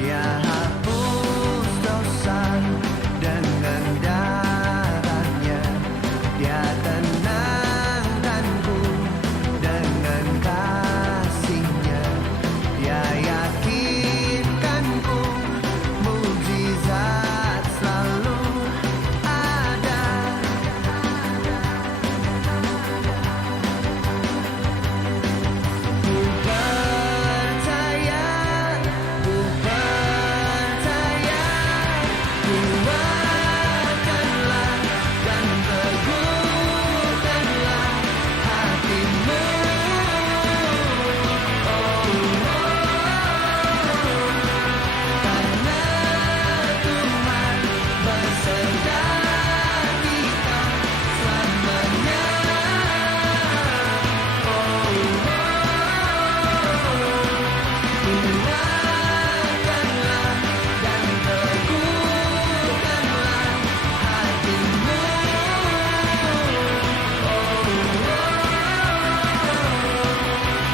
Dia hapus dosa dengan darahnya. Dia tenangkanku dengan kasih-Nya. Dia yakinkanku mukjizat selalu ada. Ku percaya, ku percaya, kuatkanlah dan teguhkanlah hatimu. Karena Tuhan beserta kita selamanya. Kuatkanlah dan teguhkanlah hatimu.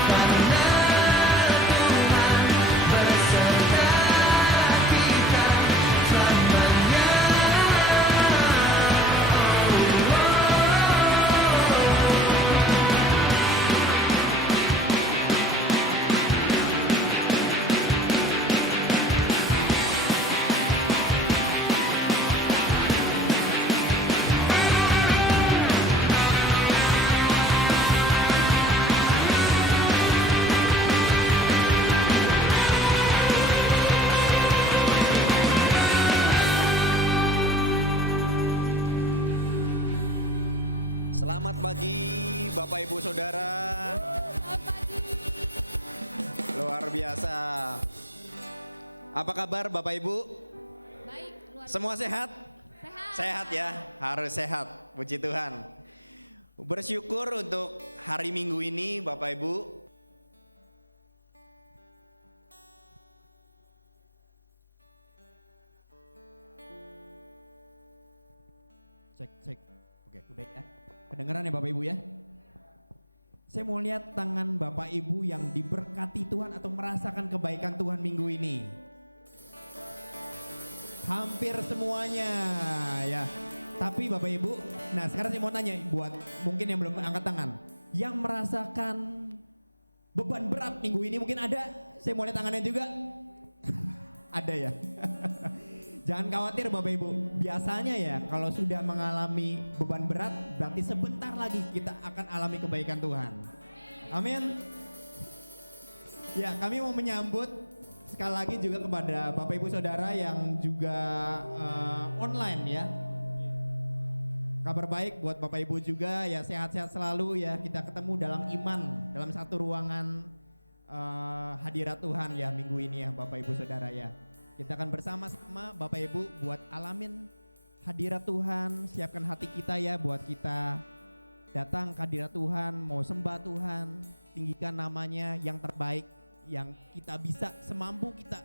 Karena Tuhan beserta kita selamanya. Selamat pagi Bapak Ibu Saudara. Luar biasa. Apa kabar Bapak Ibu? Baik, luar Semua sehat? sehat. Sehat ya, harus sehat. Puji Tuhan. Bersyukur untuk hari Minggu ini Bapak Ibu. Cek. Oke, udah ya. Kedengeran ya Bapak Ibu ya? Saya mau lihat tangan Bapak Ibu yang diberkati Tuhan atau merasakan kebaikan Tuhan minggu ini. Hampir semuanya ya. Tapi Bapak Ibu, nah sekarang saya mau tanya buat mungkin yang belum angkat tangan. Yang merasakan beban berat minggu ini mungkin ada? Saya mau lihat tangannya juga. Ada ya. Jangan khawatir Bapak Ibu, biasanya ya kalau sudah mengalami beban berat berarti sebentar lagi kita akan alami kebaikan Tuhan. Amin. Ya, kami mau menyambut sekali lagi juga kepada Bapak Ibu Saudara yang juga online ya. Kabar baik buat Bapak Ibu juga ya, sehat-sehat selalu ya. Kita ketemu dalam iman, dalam satu ruangan hadirat Tuhan ya minggu ini ya Bapak Ibu Saudara ya. Kita akan bersama-sama Bapak Ibu buat alamin hadirat Tuhan, siapkan hati kita ya buat kita datang ke hadirat Tuhan, mau sembah Tuhan, tinggikan namanya yang terbaik, yang kita bisa semampu kita,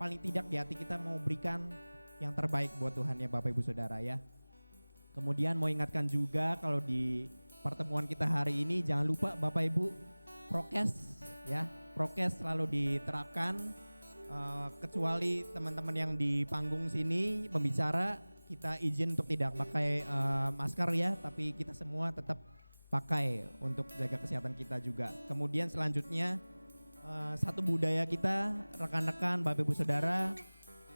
paling tidak di hati kita mau berikan yang terbaik buat Tuhan ya Bapak Ibu Saudara ya. Kemudian mau ingatkan juga kalau di pertemuan kita hari ini jangan lupa Bapak Ibu prokes ya, prokes selalu diterapkan. Kecuali teman-teman yang di panggung sini pembicara kita izin untuk tidak pakai masker ya, tapi kita semua tetap pakai untuk jaga kesehatan kita juga. Kemudian selanjutnya satu budaya kita rekan-rekan Bapak Ibu Saudara,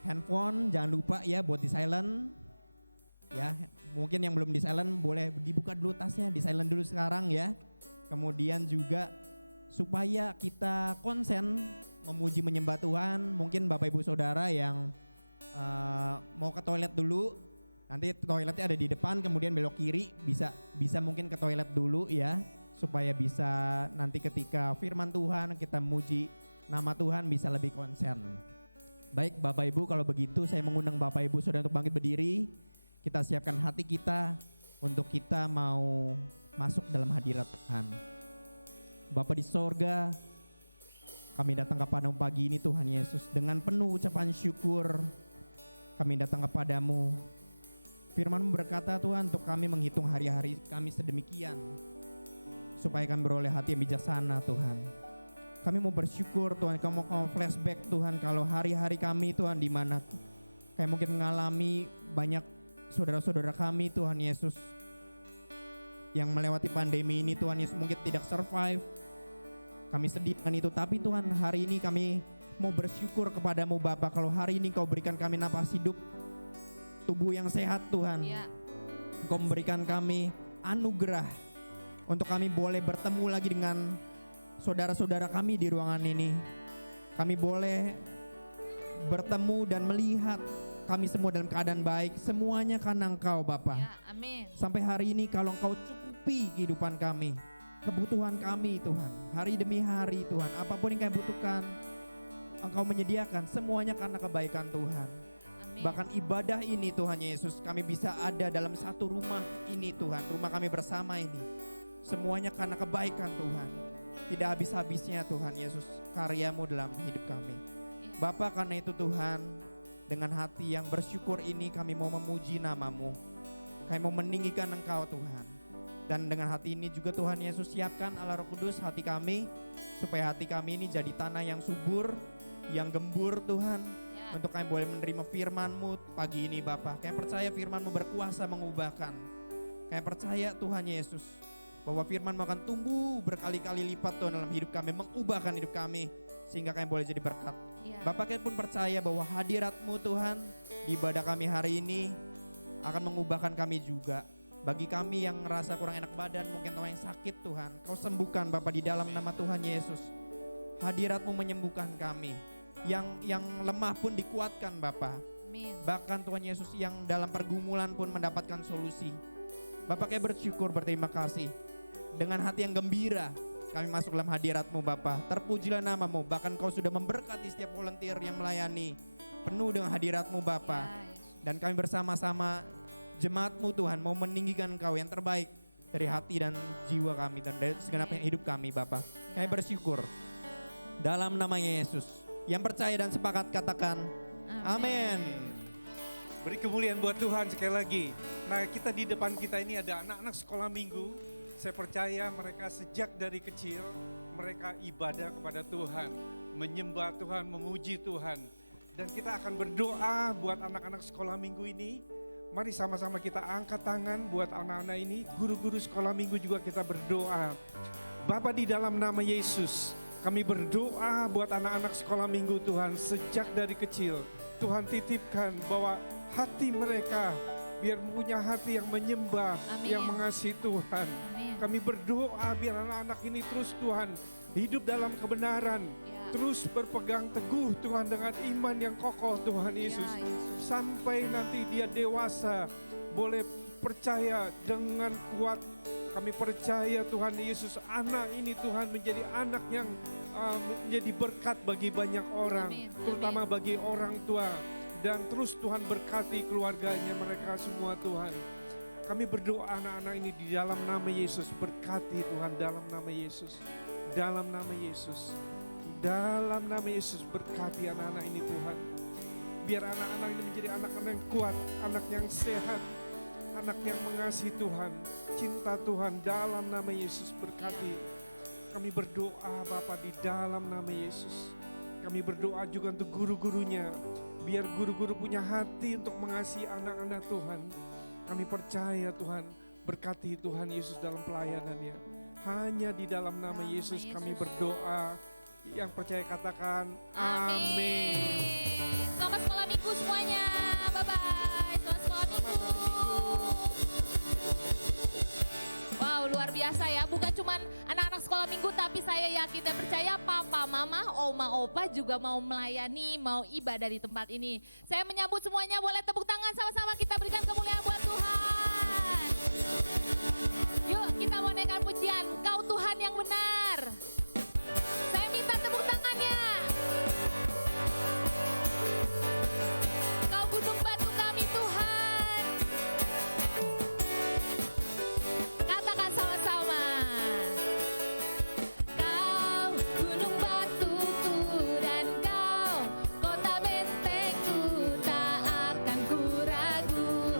handphone jangan lupa ya buat di silent ya. Mungkin yang belum di silent boleh dibuka dulu tasnya, di silent dulu sekarang ya. Kemudian juga supaya kita konsen memuji menyembah Tuhan. Mungkin Bapak Ibu Saudara yang mau ke toilet dulu, nanti toiletnya ada di depan, kemudian belok kiri, bisa mungkin ke toilet dulu ya, supaya bisa nanti ketika firman Tuhan kita memuji nama Tuhan bisa lebih konsen. Baik Bapak Ibu, kalau begitu saya mengundang Bapak Ibu Saudara untuk bangkit berdiri. Kita siapkan hati kita untuk kita mau masuk dalam hadirat Tuhan. Bapa di sorga, kami datang kepadamu pagi ini Tuhan Yesus dengan penuh ucapan syukur. Kami datang kepadamu. Firman-Mu berkata Tuhan untuk kami menghitung hari-hari kami sedemikian supaya kami beroleh hati yang bijaksana Tuhan. Kami mau bersyukur Tuhan, kami mau flashback Tuhan kalau hari-hari kami Tuhan di mana kayak mungkin mengalami banyak saudara-saudara kami Tuhan Yesus yang melewati pandemi ini Tuhan Yesus mungkin tidak survive. Kami sedih dengan itu, tapi Tuhan hari ini kami mau bersyukur kepadamu Bapa kalau hari ini Kau berikan kami napas hidup, tubuh yang sehat Tuhan. Ya. Kau memberikan kami anugerah untuk kami boleh bertemu lagi dengan saudara-saudara kami di ruangan ini. Kami boleh bertemu dan melihat kami semua dalam keadaan baik. Semuanya karena Engkau Bapa. Ya, amin. Sampai hari ini kalau Engkau cukupi kehidupan kami, kebutuhan kami Tuhan, hari demi hari Tuhan, apapun yang kami butuhkan Engkau menyediakan, semuanya karena kebaikan Tuhan. Amin. Bahkan ibadah ini Tuhan Yesus, kami bisa ada dalam satu rumah ini Tuhan, rumah kami bersama ini, semuanya karena kebaikan Tuhan. Tidak habis-habisnya Tuhan Yesus karyamu dalam hidup kami. Ya. Bapa, karena itu Tuhan, dengan hati yang bersyukur ini kami mau memuji namamu, kami mau meninggikan Engkau Tuhan. Dan dengan hati ini juga Tuhan Yesus siapkan Allah Roh Kudus hati kami, supaya hati kami ini jadi tanah yang subur, yang gembur Tuhan. Ya. Untuk kami boleh menerima firman-Mu pagi ini Bapa. Kami percaya firman-Mu berkuasa mengubahkan. Kami percaya Tuhan Yesus bahwa firman-Mu akan tumbuh berkali-kali lipat Tuhan dalam hidup kami, mengubahkan hidup kami sehingga kami boleh jadi berkat. Ya. Bapak kami pun percaya bahwa hadirat-Mu Tuhan di ibadah kami hari ini akan mengubahkan kami juga. Bagi kami yang ngerasa kurang enak badan, mungkin orang yang sakit Tuhan, Kau sembuhkan Bapak di dalam nama Tuhan Yesus. Hadirat-Mu menyembuhkan kami. Yang lemah pun dikuatkan Bapak. Amin. Bahkan Tuhan Yesus yang dalam pergumulan pun mendapatkan solusi. Bapak kami bersyukur, berterima kasih. Dengan hati yang gembira kami masuk dalam hadirat-Mu Bapak. Terpujilah nama-Mu, bahkan Kau sudah memberkati setiap volunteer yang melayani. Penuh dengan hadirat-Mu Bapak. Ya, Yesus. Dan kami bersama-sama jemaat-Mu Tuhan mau meninggikan Engkau yang terbaik dari hati dan jiwa kami dan dari segenapnya hidup kami Bapak. Kami bersyukur dalam nama Yesus. Yang percaya dan sepakat katakan amin. Beri kemuliaan buat Tuhan sekali lagi. Nah, kita di depan kita ini ada anak-anak sekolah minggu. Saya percaya mereka sejak dari kecil mereka ibadah kepada Tuhan, menyembah Tuhan, memuji Tuhan. Dan kita akan berdoa buat anak-anak sekolah minggu ini. Mari sama-sama kita angkat tangan buat anak-anak ini. Guru-guru sekolah minggu juga kita berdoa. Bapa, di dalam nama Yesus, kami berdoa buat anak-anak sekolah minggu Tuhan sejak dari kecil. Tuhan titipkan bahwa hati mereka biar punya hati yang menyembah, Amin. yang mengasihi Tuhan. Amin. Kami berdoa biar anak-anak ini terus Tuhan hidup dalam kebenaran. Ya. Terus berpegang teguh Tuhan dengan iman yang kokoh Tuhan Yesus. Ya, Yesus. Sampai nanti dia dewasa boleh percaya dengan kuat. Kami percaya Tuhan Yesus anak ini Tuhan menjadi anak yang menjadi berkat bagi banyak orang. Amin. Terutama bagi orang tua. Dan terus Tuhan berkati keluarganya mereka semua Tuhan. Kami berdoa anak-anak ini di dalam nama Yesus. Berkati Tuhan dalam nama Yesus. Dalam nama Yesus. Dalam nama Yesus berkati anak-anak ini Tuhan. Biar anak-anak ini menjadi anak-anak yang kuat. Anak yang sehat. Anak yang mengasihi Tuhan. Cinta Tuhan dalam nama Yesus berkati. Kami berdoa Bapa di dalam nama Yesus. Kami berdoa juga untuk guru-gurunya. Biar guru-guru punya hati untuk mengasihi anak-anak Tuhan. Kami percaya Tuhan, berkati Tuhan Yesus dalam pelayanannya. Hanya di dalam nama Yesus kami berdoa. Yang percaya katakan amin. Selamat sekolah minggu semuanya. Bye-bye. Selamat sekolah minggu. Wow, luar biasa ya. Bukan cuma anak-anak sekolah minggu, tapi saya yakin dan percaya papa, mama, oma, opa juga mau melayani, mau ibadah di tempat ini. Saya menyambut semuanya, boleh tepuk tangan sama-sama kita berikan kemuliaan buat Tuhan. Yuk kita mau naikkan pujian, Kau Tuhan yang benar. Saya minta tepuk tangannya. Kau gunung batu kami Tuhan. Katakan sama-sama. Kau gunung batuku dan kau kota bentengku, tak akan ku ragu.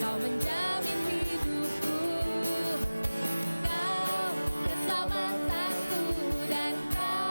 Kau menjamin hidupku. Kau keselamatanku dan kau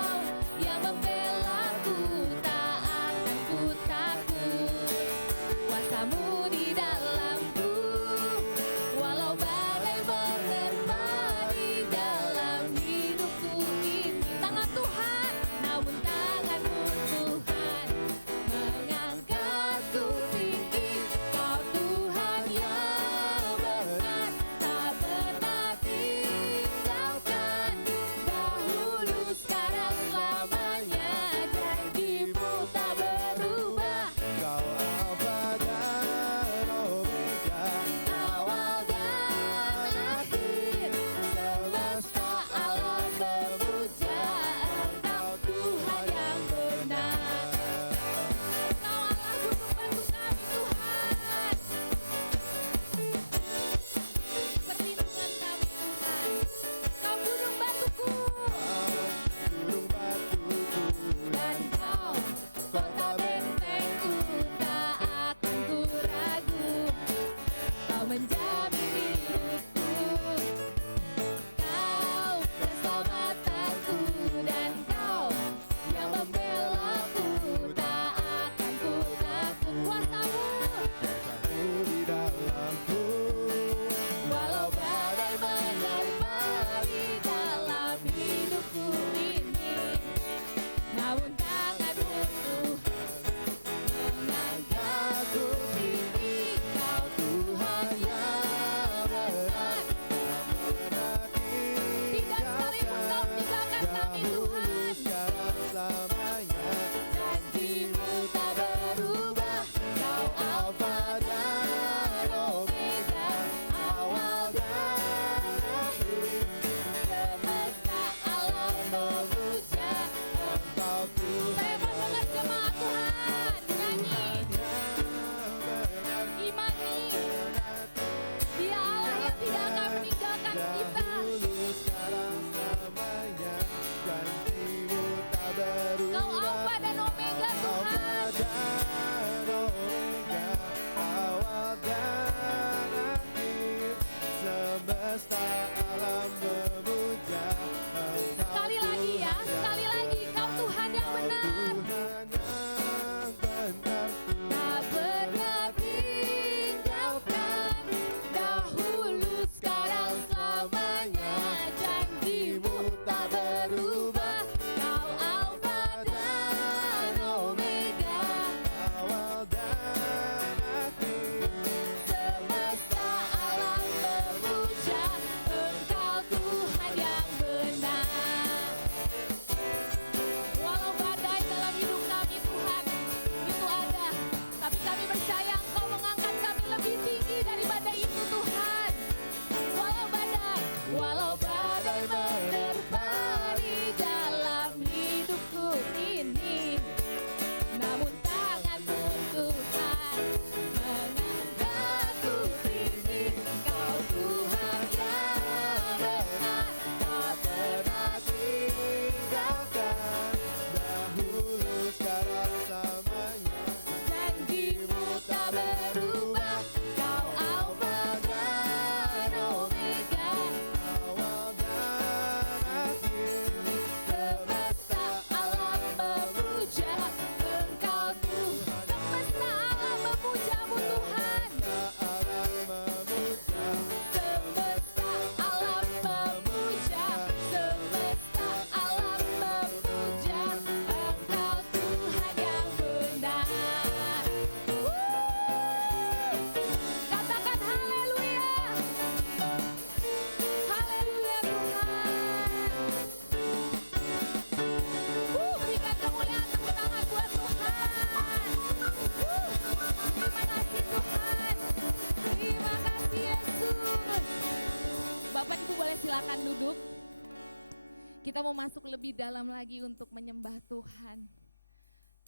Kita mau masuk lebih dalam lagi untuk menyembah Tuhan.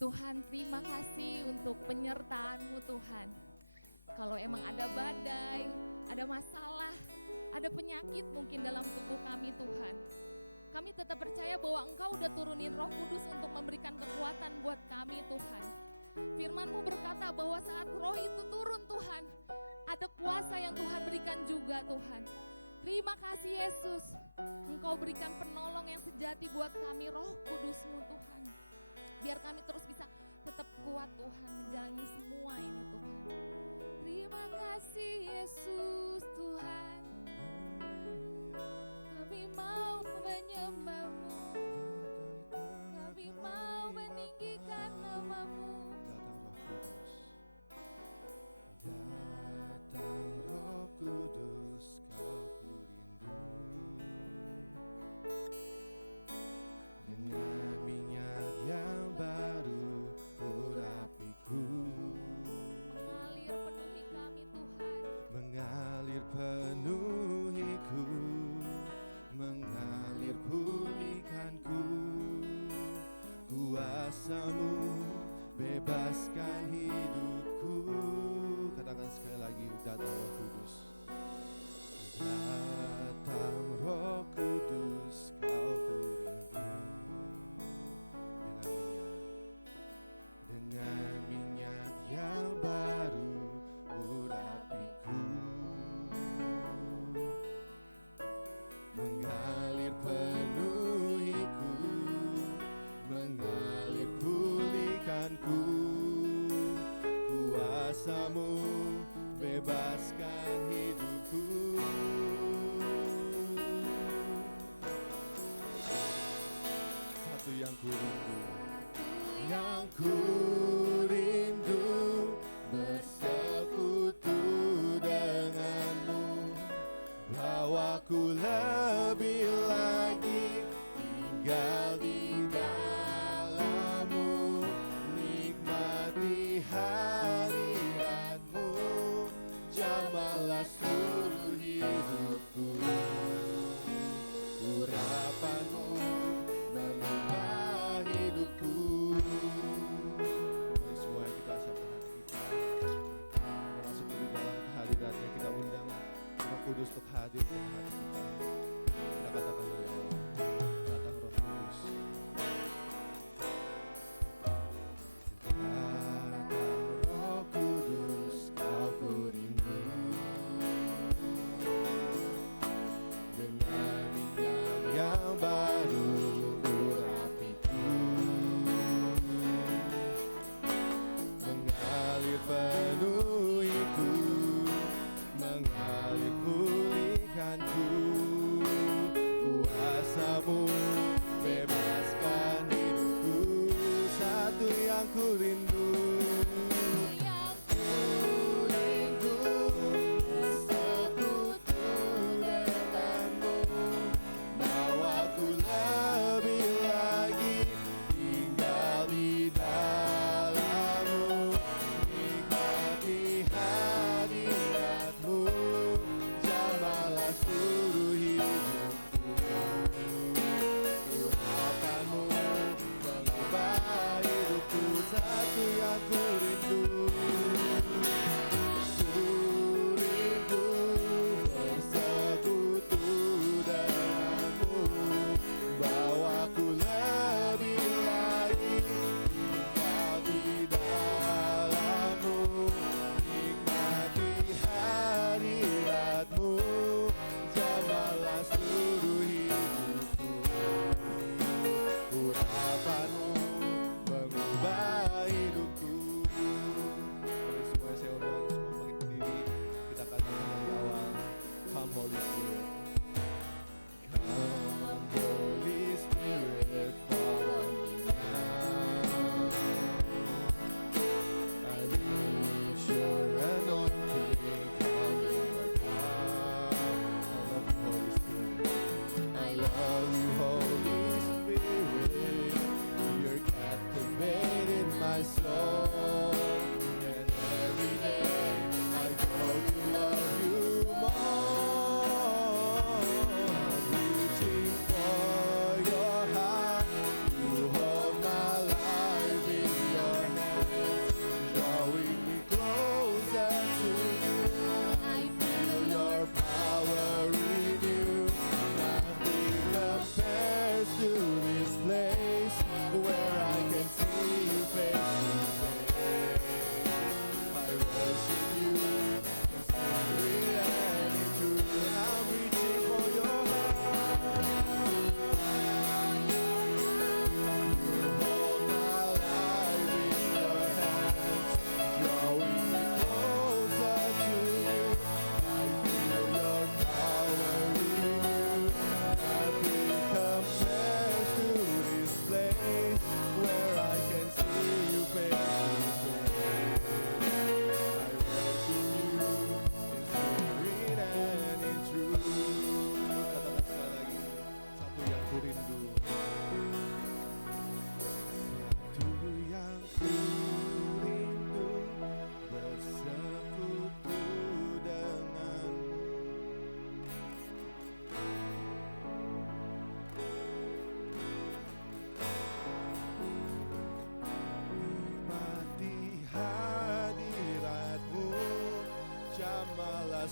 Tuhan, terima kasih untuk penyertaan-Mu Tuhan. Kalau emang ada badai, ada masalah, ada penyakit mungkin dalam tubuh kami Tuhan, kami tetap percaya bahwa Engkau udah turunin Roh Kudus untuk memberikan kekuatan buat kami Tuhan. Firman-Mu berkata bahwa saat Roh itu turun Tuhan, ada kuasa yang Tuhan berikan juga Tuhan. Terima kasih Yesus, Engkau berikan penolong yang sejati buat kami, Roh Kudus-Mu Tuhan. Biar kami terus bisa tetap kuat Tuhan menjalani semua ini Tuhan. Terima kasih Yesus Tuhan, kami mau menyembah-Mu, kami mau meninggikan nama-Mu. Datang Roh Kudus, Kau ku rindu. Dengan minyak yang baru urapiku, Mengalir penuhi kami Tuhan. mengalir penuhiku, mengalir pulihkanku. Kuasa-Mu bebaskan hidupku. Katakan sekali lagi, datang Roh Kudus. Datang Roh Kudus, Kau ku rindu. Dengan minyak yang baru urapiku, mengalir penuhiku, mengalir pulihkanku. Kuasa-Mu bebaskan hidupku. Satu yang ku rindu, yang ku rindu, bersekutu denganmu, bawaku lebih lagi tinggal di dalam-Mu, nikmati hadirat-Mu, jamahlah seluruh hidupku. Urapan-Mu mengubah hidupku. Mari semua kita siapkan hati kita. Kita masuk lebih dalam kehadiran-Nya, kita undang Roh Kudus untuk hadir dalam hati kita. Kita katakan dari awal, datang Roh Kudus. Datang Roh Kudus, Kau ku rindu. Dengan minyak yang baru urapiku, mengalir penuhiku, mengalir pulihkanku.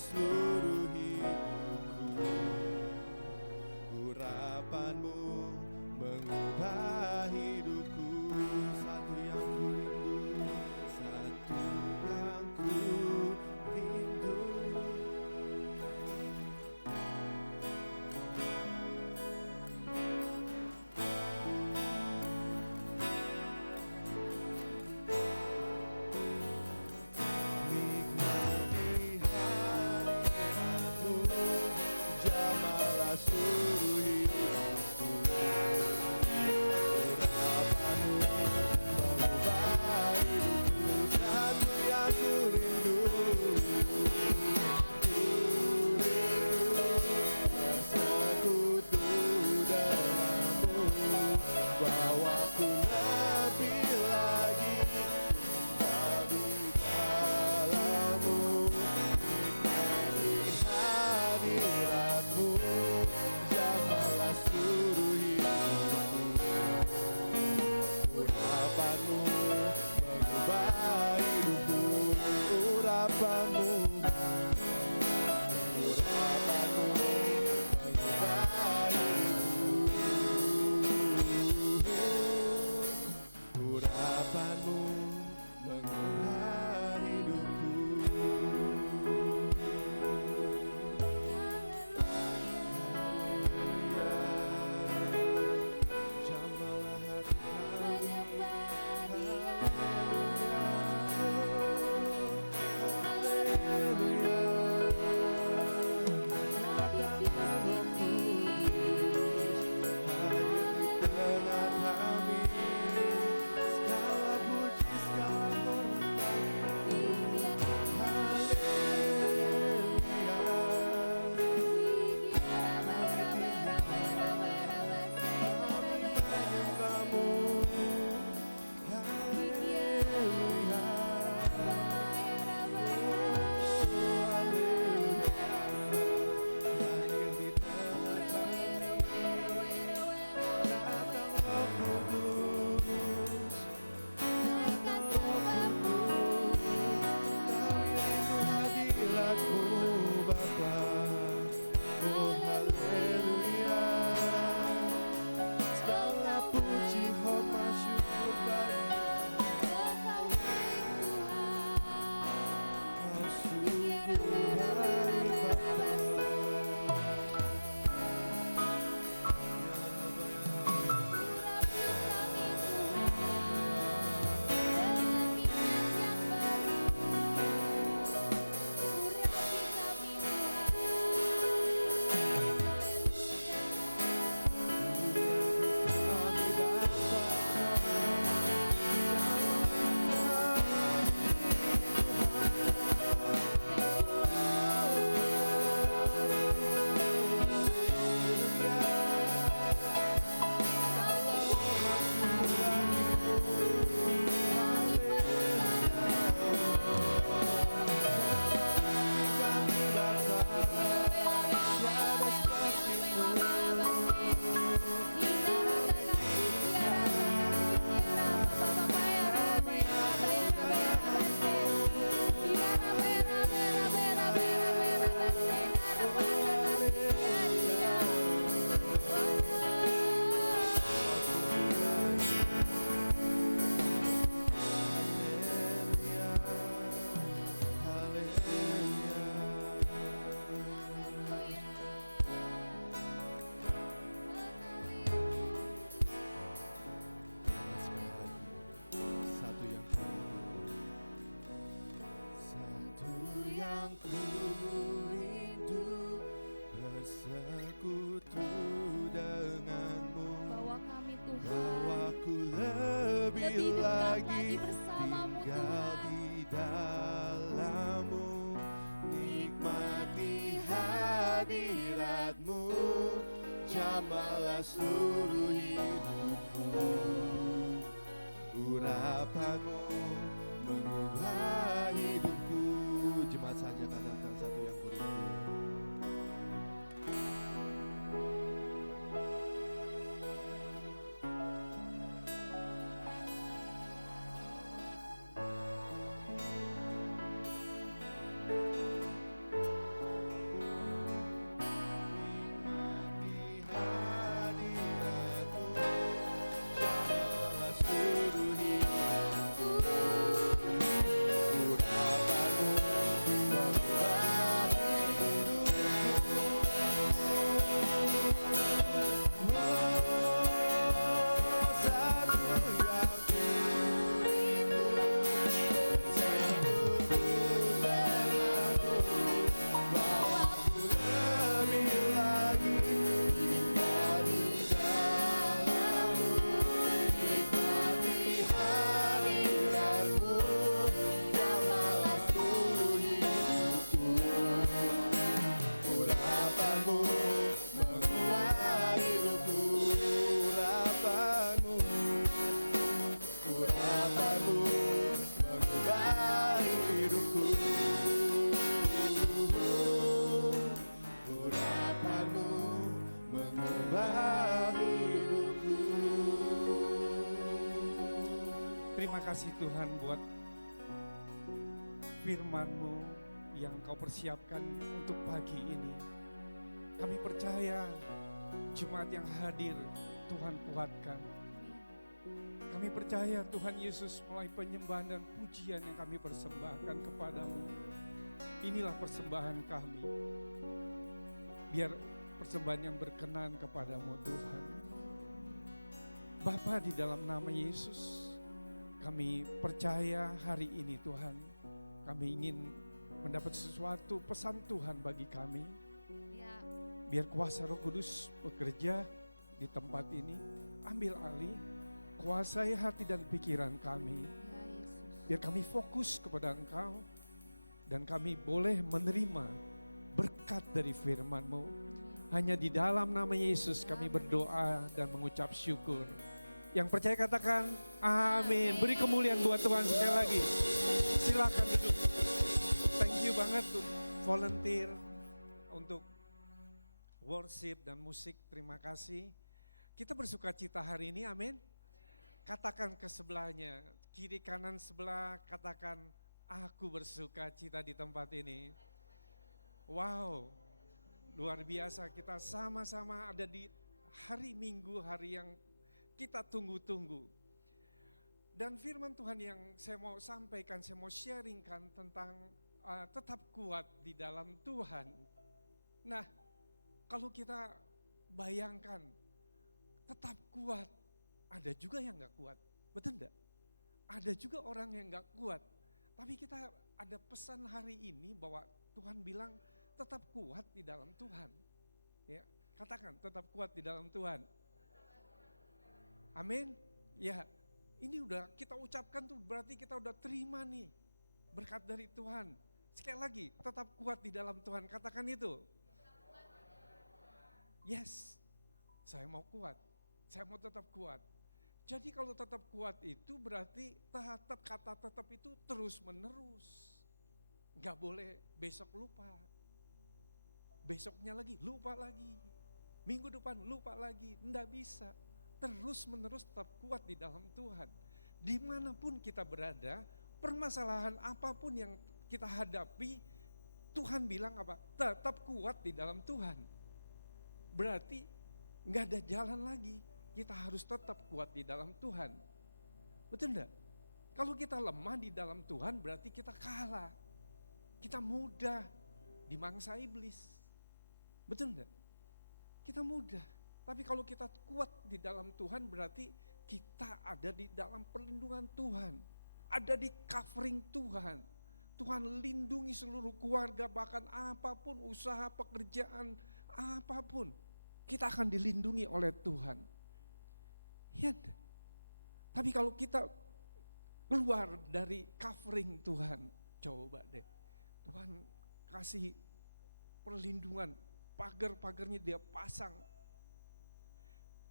seluruh hidupku. Urapanmu mengubah hidupku. Satu yang ku rindu, satu yang ku rindu. Nikmati hadiratmu, jamalah seluruh hidupku. Urapanmu mengubah hidupku. Satu yang ku rindu, bersekutu denganmu, bawaku lebih lagi di dalammu. Nikmati hadiratmu, jamalah seluruh hidupku. Urapanmu mengubah hidupku. Urapanmu mengubah hidupku. Urapanmu mengubah hidupku. Jamalah hati kami. Datanglah Roh Kudus, hadir di tengah kami. Segala puji, segala hormat bagi Haleluya. Kami menyembahmu. Haleluya. Hadir di tengah kami. Datang Roh Kudus. Datang Roh Kudus. Kami rindu hadiratmu Bapa. Oh haleluya. Segala puji, hormat, syukur bagi Kau sungguh baik Bapa. Kami Satu yang ku rindu, bersekutu denganmu. Bawa kami Tuhan. Bawaku lebih Lebih dekat lagi lagi bersamamu, tinggal Tuhan. di dalammu. Nikmati hadiratmu, jamalah seluruh hidupku. Urapanmu mengubah hidupku. Jemaat saja katakan satu yang ku rindu. Terima kasih Tuhan buat firman-Mu yang Kau persiapkan untuk pagi ini. Kami percaya Jumat yang hadir Tuhan kuatkan. Kami percaya Tuhan Yesus mulai penyembahan dan pujian yang kami persembahkan kepadamu. Inilah persembahan kami. Biar persembahan yang berkenan kepadamu Tuhan. Bapa, di dalam nama Yesus, kami percaya hari ini Tuhan, kami ingin mendapat sesuatu pesan Tuhan bagi kami. Ya, Biar kuasa Roh Kudus bekerja di tempat ini, ambil alih, kuasai hati dan pikiran kami. ya Yesus. Biar kami fokus kepada Engkau dan kami boleh menerima berkat dari firman-Mu. Hanya di dalam nama Yesus kami berdoa dan mengucap syukur. Yang percaya katakan amin. Beri kemuliaan buat Tuhan sekali lagi. Silakan duduk. Thank you banget tuh volunteer untuk worship dan musik. Terima kasih. Kita bersuka cita hari ini, amin. Katakan ke sebelahnya, kiri kanan sebelah, katakan aku bersuka cita di tempat ini. Wow, luar biasa, kita sama-sama ada di hari Minggu, hari yang kita tunggu-tunggu. Dan firman Tuhan yang saya mau sampaikan, saya mau sharingkan tentang tetap kuat di dalam Tuhan. Nah, kalau kita bayangkan tetap kuat, ada juga yang gak kuat, betul enggak? Ada juga orang yang gak kuat, tapi kita ada pesan hari ini bahwa Tuhan bilang tetap kuat di dalam Tuhan. Ya, katakan tetap kuat di dalam Tuhan. Amin. Ya, ini udah kita ucapkan tuh berarti kita udah terima nih berkat dari Tuhan. Sekali lagi, tetap kuat di dalam Tuhan. Katakan itu. Yes, saya mau kuat. Saya mau tetap kuat. Jadi kalau tetap kuat itu berarti tetap, kata tetap itu terus menerus. Gak boleh besok lupa. Besoknya lagi lupa lagi. Minggu depan lupa lagi. Nggak bisa. Terus menerus tetap kuat di dalam Tuhan. Dimanapun kita berada, permasalahan apapun yang kita hadapi, Tuhan bilang apa? Tetap kuat di dalam Tuhan. Berarti nggak ada jalan lagi. Kita harus tetap kuat di dalam Tuhan. Betul enggak? Kalau kita lemah di dalam Tuhan berarti kita kalah. Kita mudah dimangsa iblis. Betul enggak? Kita mudah. Tapi kalau kita kuat di dalam Tuhan berarti kita ada di dalam perlindungan Tuhan. Ada di covering Tuhan. Tuhan lindungi seluruh keluarga, bahkan apapun usaha, pekerjaan, apapun. Kita akan dilindungi oleh Tuhan. Ya, tapi kalau kita keluar dari covering Tuhan, coba deh. Tuhan kasih perlindungan, pagar-pagarnya dia pasang.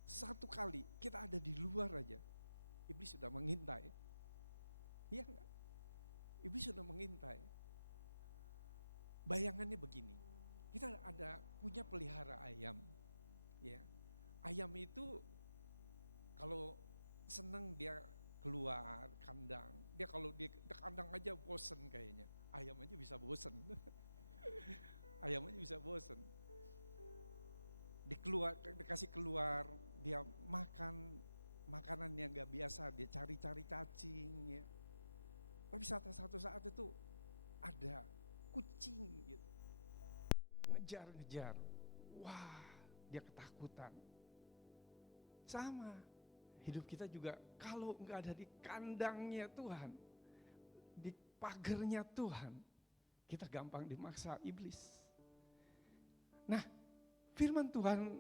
Satu kali kita ada di luar aja, iblis sudah mengintai. Iya enggak? Iblis sudah mengintai. Bayangannya begini, kita ada punya pelihara ayam. Ya, ayam itu kalau senang dia keluar kandang, dia kalau di kandang aja bosen kayaknya. Ayam aja bisa bosen. Ayam aja bisa bosen. Dikasih keluar, dia makan makanan yang gak biasa, dia cari-cari cacing ya. Tapi satu saat itu ada kucing gitu, ngejar-ngejar. Wah, dia ketakutan. Sama, hidup kita juga kalau gak ada di kandangnya Tuhan, di pagernya Tuhan, kita gampang dimaksa iblis. Nah, firman Tuhan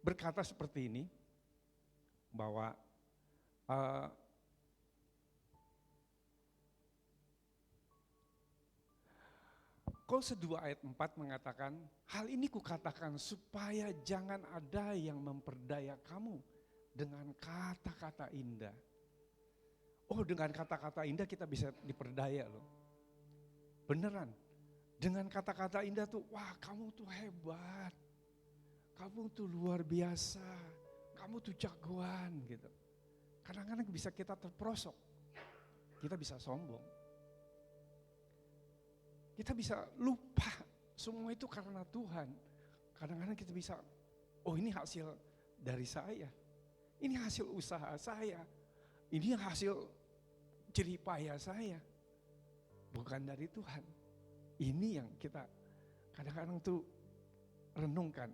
berkata seperti ini, bahwa Kolose 2 ayat 4 mengatakan, hal ini kukatakan supaya jangan ada yang memperdaya kamu dengan kata-kata indah. Oh, dengan kata-kata indah kita bisa diperdaya loh. Beneran. Dengan kata-kata indah tuh, wah kamu tuh hebat. Kamu tuh luar biasa. Kamu tuh jagoan gitu. Kadang-kadang bisa kita terperosok. kita bisa sombong. Kita bisa lupa semua itu karena Tuhan. Kadang-kadang kita bisa, oh ini hasil dari saya. Ini hasil usaha saya. Ini hasil jerih payah saya. Bukan dari Tuhan. Ini yang kita kadang-kadang tuh renungkan.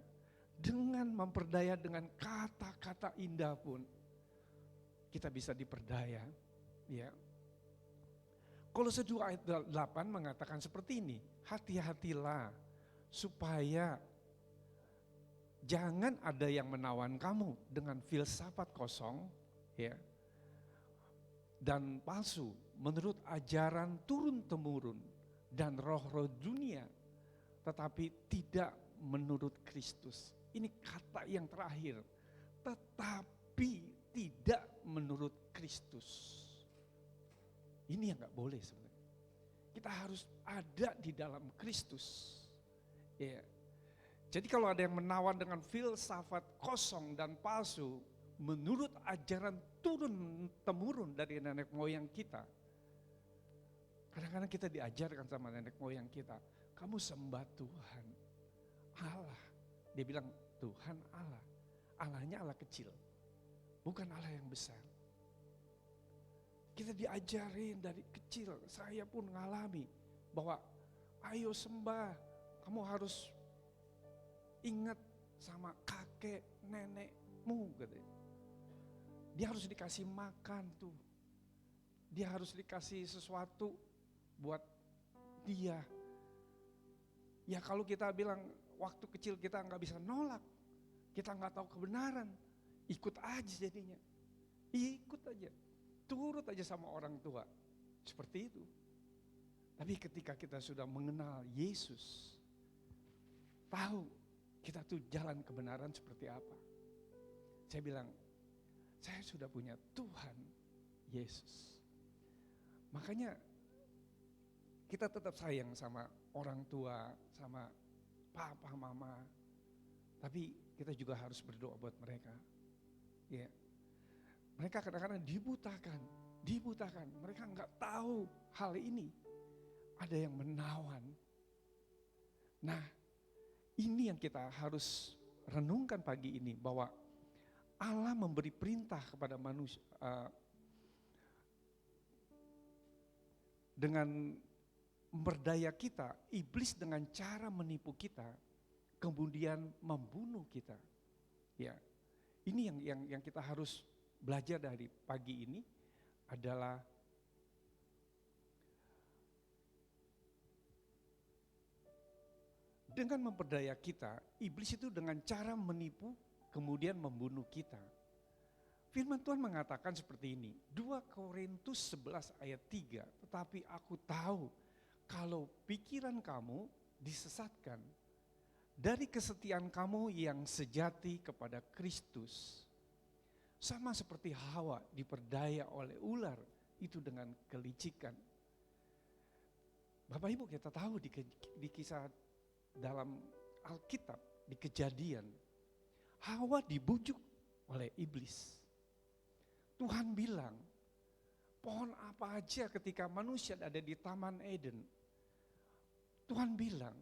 Dengan memperdaya dengan kata-kata indah pun, kita bisa diperdaya. Ya. Kolose 2 ayat 8 mengatakan seperti ini, hati-hatilah supaya jangan ada yang menawan kamu dengan filsafat kosong ya, dan palsu menurut ajaran turun-temurun dan roh-roh dunia, tetapi tidak menurut Kristus. Ini kata yang terakhir, tetapi tidak menurut Kristus. Ini yang gak boleh sebenarnya. Kita harus ada di dalam Kristus. Ya. Jadi kalau ada yang menawan dengan filsafat kosong dan palsu, menurut ajaran turun-temurun dari nenek moyang kita. Kadang-kadang kita diajarkan sama nenek moyang kita, kamu sembah Tuhan, Allah. Dia bilang Tuhan Allah, Allahnya Allah kecil, bukan Allah yang besar. Kita diajarin dari kecil, saya pun ngalami bahwa ayo sembah, kamu harus ingat sama kakek nenekmu katanya. Dia harus dikasih makan tuh, dia harus dikasih sesuatu buat dia. Ya kalau kita bilang waktu kecil kita nggak bisa nolak, kita nggak tahu kebenaran, ikut aja jadinya, ikut aja. Turut aja sama orang tua, seperti itu. Tapi ketika kita sudah mengenal Yesus, tahu kita tuh jalan kebenaran seperti apa. Saya bilang, saya sudah punya Tuhan Yesus. Makanya kita tetap sayang sama orang tua, sama papa, mama. Tapi kita juga harus berdoa buat mereka. Ya. Mereka kadang-kadang dibutakan. Mereka nggak tahu hal ini. Ada yang menawan. Nah, ini yang kita harus renungkan pagi ini, bahwa Allah memberi perintah kepada manusia dengan memperdaya kita. Iblis dengan cara menipu kita, kemudian membunuh kita. Ya, ini yang kita harus belajar dari pagi ini adalah dengan memperdaya kita, iblis itu dengan cara menipu kemudian membunuh kita. Firman Tuhan mengatakan seperti ini, 2 Korintus 11 ayat 3, tetapi aku tahu kalau pikiran kamu disesatkan dari kesetiaan kamu yang sejati kepada Kristus. Sama seperti Hawa diperdaya oleh ular itu dengan kelicikan. Bapak Ibu, kita tahu di kisah dalam Alkitab, di Kejadian, Hawa dibujuk oleh iblis. Tuhan bilang, pohon apa aja ketika manusia ada di Taman Eden, Tuhan bilang,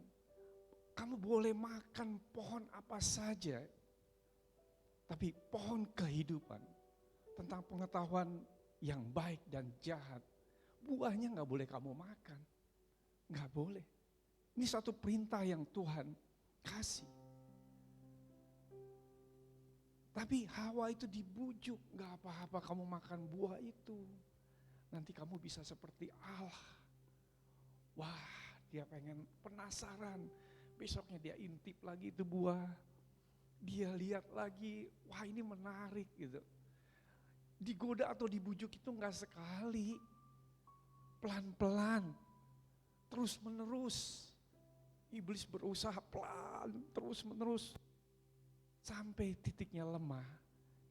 kamu boleh makan pohon apa saja, tapi pohon kehidupan, tentang pengetahuan yang baik dan jahat, buahnya gak boleh kamu makan. Gak boleh. Ini satu perintah yang Tuhan kasih. Tapi Hawa itu dibujuk, gak apa-apa kamu makan buah itu. Nanti kamu bisa seperti Allah. Wah, dia pengen penasaran. Besoknya dia intip lagi itu buah. Dia lihat lagi, wah ini menarik gitu. Digoda atau dibujuk itu gak sekali. Pelan-pelan, terus menerus. Iblis berusaha pelan, terus menerus. Sampai titiknya lemah,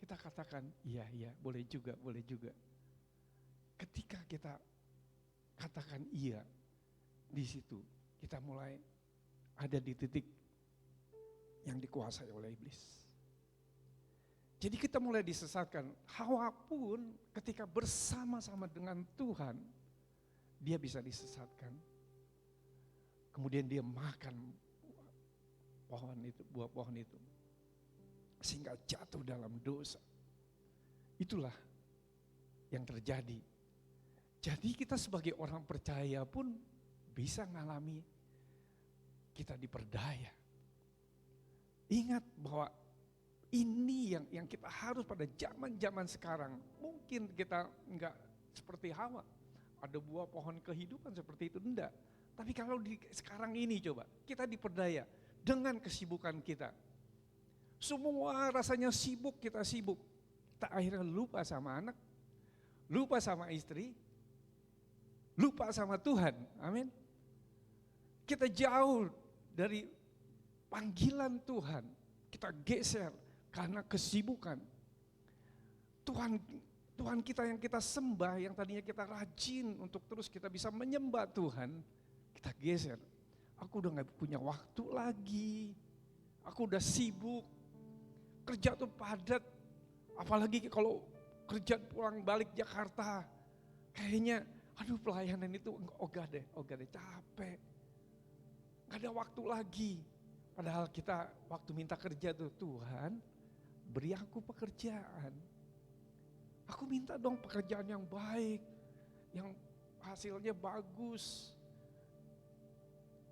kita katakan, iya, boleh juga. Ketika kita katakan iya, di situ kita mulai ada di titik yang dikuasai oleh iblis. Jadi kita mulai disesatkan. Hawa pun ketika bersama-sama dengan Tuhan, dia bisa disesatkan. Kemudian dia makan pohon itu, buah pohon itu. Sehingga jatuh dalam dosa. Itulah yang terjadi. Jadi kita sebagai orang percaya pun bisa mengalami kita diperdaya. Ingat bahwa ini yang kita harus pada zaman-zaman sekarang. Mungkin kita enggak seperti Hawa. Ada buah pohon kehidupan seperti itu, enggak. Tapi kalau di sekarang ini coba, kita diperdaya dengan kesibukan kita. Semua rasanya sibuk, kita sibuk. Kita akhirnya lupa sama anak, lupa sama istri, lupa sama Tuhan. Amin. Kita jauh dari panggilan Tuhan. Kita geser karena kesibukan. Tuhan kita yang kita sembah, yang tadinya kita rajin untuk terus kita bisa menyembah Tuhan, kita geser. Aku udah gak punya waktu lagi. Aku udah sibuk. Kerja tuh padat. Apalagi kalau kerja pulang balik Jakarta. Kayaknya aduh pelayanan itu ogah deh capek. Gak ada waktu lagi. Padahal kita waktu minta kerja tuh, Tuhan beri aku pekerjaan. Aku minta dong pekerjaan yang baik, yang hasilnya bagus,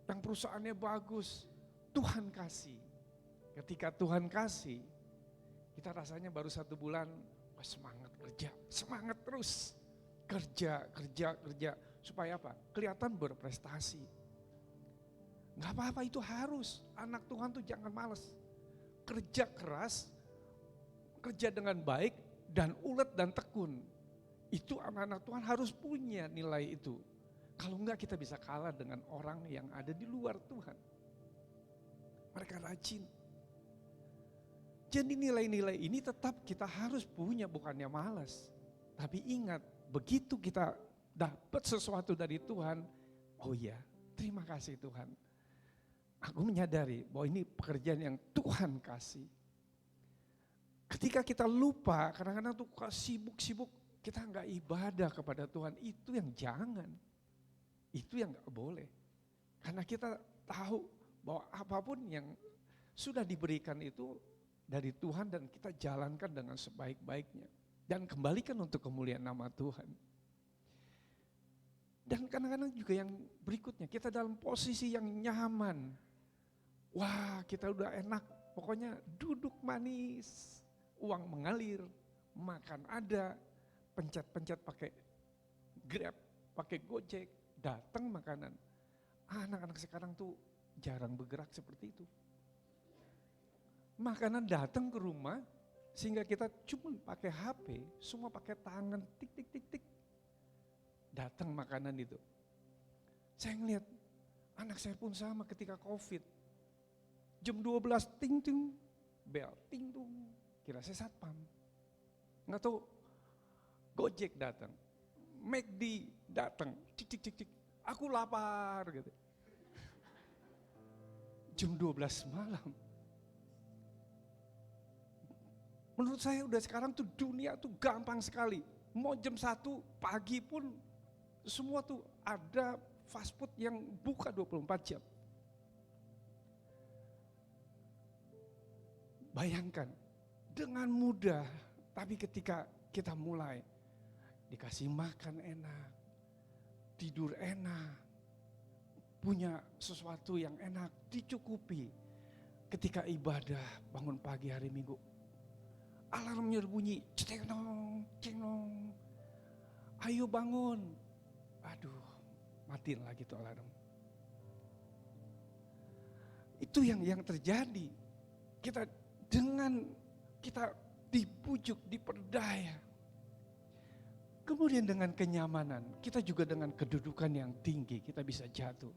yang perusahaannya bagus. Tuhan kasih. Ketika Tuhan kasih, kita rasanya baru 1 bulan, wah semangat kerja, semangat terus. Kerja. Supaya apa? Kelihatan berprestasi. Gak apa-apa, itu harus. Anak Tuhan tuh jangan malas. Kerja keras, kerja dengan baik, dan ulet dan tekun. Itu anak-anak Tuhan harus punya nilai itu. Kalau enggak kita bisa kalah dengan orang yang ada di luar Tuhan. Mereka rajin. Jadi nilai-nilai ini tetap kita harus punya, bukannya malas. Tapi ingat, begitu kita dapat sesuatu dari Tuhan, oh iya, terima kasih Tuhan. Aku menyadari bahwa ini pekerjaan yang Tuhan kasih. Ketika kita lupa, kadang-kadang tuh sibuk-sibuk, kita nggak ibadah kepada Tuhan, itu yang jangan. Itu yang nggak boleh. Karena kita tahu bahwa apapun yang sudah diberikan itu dari Tuhan dan kita jalankan dengan sebaik-baiknya. Dan kembalikan untuk kemuliaan nama Tuhan. Dan kadang-kadang juga yang berikutnya, kita dalam posisi yang nyaman. Wah, kita udah enak, pokoknya duduk manis, uang mengalir, makan ada, pencet-pencet pakai Grab, pakai Gojek, datang makanan. Anak-anak sekarang tuh jarang bergerak seperti itu. Makanan datang ke rumah, sehingga kita cuma pakai HP, semua pakai tangan, tik. Datang makanan itu. Saya ngeliat, anak saya pun sama ketika COVID. Jam 12 ting bel ting kira saya satpam. Nggak tahu Gojek datang, McD datang, cik. Aku lapar gitu. Jam 12 malam. Menurut saya udah sekarang tuh dunia tuh gampang sekali. Mau jam 1 pagi pun semua tuh ada fast food yang buka 24 jam. Bayangkan, dengan mudah, tapi ketika kita mulai dikasih makan enak, tidur enak, punya sesuatu yang enak, dicukupi. Ketika ibadah, bangun pagi hari Minggu, alarmnya berbunyi, cengong, ayo bangun. Aduh, matiin lagi tuh alarm. Itu yang terjadi. Dengan kita dibujuk, diperdaya. Kemudian dengan kenyamanan, kita juga dengan kedudukan yang tinggi, kita bisa jatuh.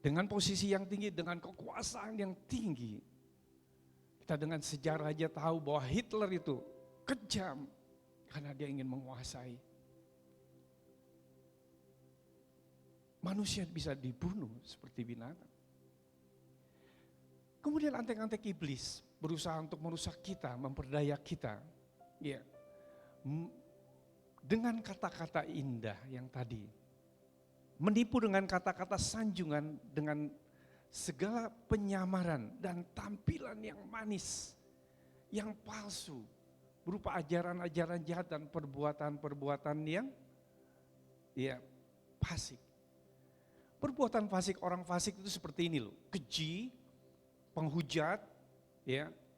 Dengan posisi yang tinggi, dengan kekuasaan yang tinggi. Kita dengan sejarah aja tahu bahwa Hitler itu kejam karena dia ingin menguasai. Manusia bisa dibunuh seperti binatang. Kemudian antek-antek iblis. berusaha untuk merusak kita, memperdaya kita. Ya. Dengan kata-kata indah yang tadi. Menipu dengan kata-kata sanjungan, dengan segala penyamaran dan tampilan yang manis, yang palsu, berupa ajaran-ajaran jahat dan perbuatan-perbuatan yang fasik. Perbuatan fasik, orang fasik itu seperti ini loh, keji, penghujat,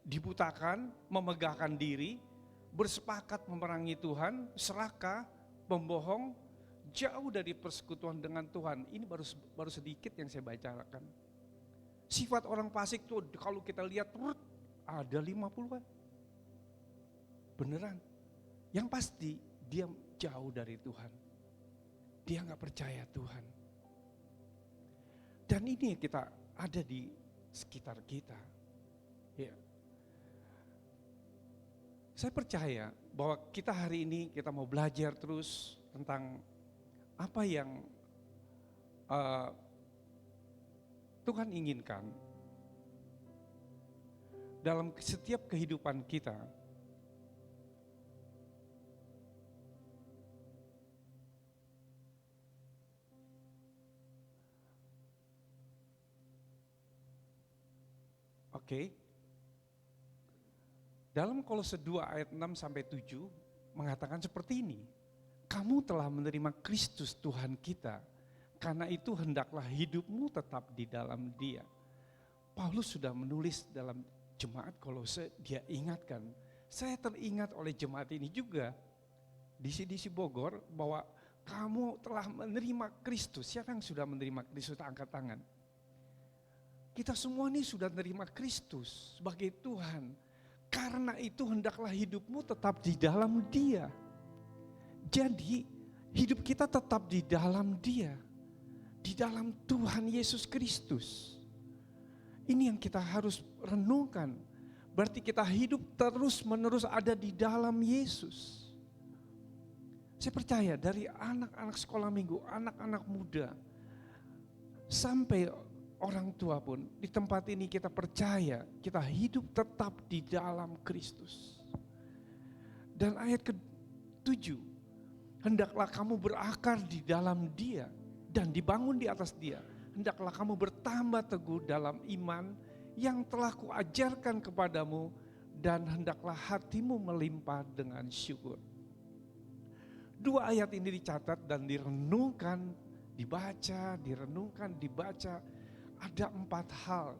dibutakan, memegahkan diri, bersepakat memerangi Tuhan, serakah, pembohong, jauh dari persekutuan dengan Tuhan. Ini baru sedikit yang saya bacakan. Sifat orang fasik tuh kalau kita lihat ada 50-an. Beneran. Yang pasti dia jauh dari Tuhan. Dia gak percaya Tuhan. Dan ini kita ada di sekitar kita. Ya. Saya percaya bahwa kita hari ini kita mau belajar terus tentang apa yang Tuhan inginkan dalam setiap kehidupan kita. Oke. Dalam Kolose 2 ayat 6 sampai 7 mengatakan seperti ini. Kamu telah menerima Kristus Tuhan kita, karena itu hendaklah hidupmu tetap di dalam Dia. Paulus sudah menulis dalam jemaat Kolose, dia ingatkan. Saya teringat oleh jemaat ini juga di CDC Bogor bahwa kamu telah menerima Kristus. Siapa yang sudah menerima Kristus? Angkat tangan. Kita semua ini sudah menerima Kristus sebagai Tuhan. Karena itu hendaklah hidupmu tetap di dalam Dia. Jadi hidup kita tetap di dalam Dia. Di dalam Tuhan Yesus Kristus. Ini yang kita harus renungkan. Berarti kita hidup terus menerus ada di dalam Yesus. Saya percaya dari anak-anak sekolah minggu, anak-anak muda, sampai orang tua pun di tempat ini kita percaya kita hidup tetap di dalam Kristus. Dan ayat ke-7, hendaklah kamu berakar di dalam Dia dan dibangun di atas Dia. Hendaklah kamu bertambah teguh dalam iman yang telah kuajarkan kepadamu dan hendaklah hatimu melimpah dengan syukur. 2 ayat ini dicatat dan direnungkan, dibaca, direnungkan, dibaca. Ada 4 hal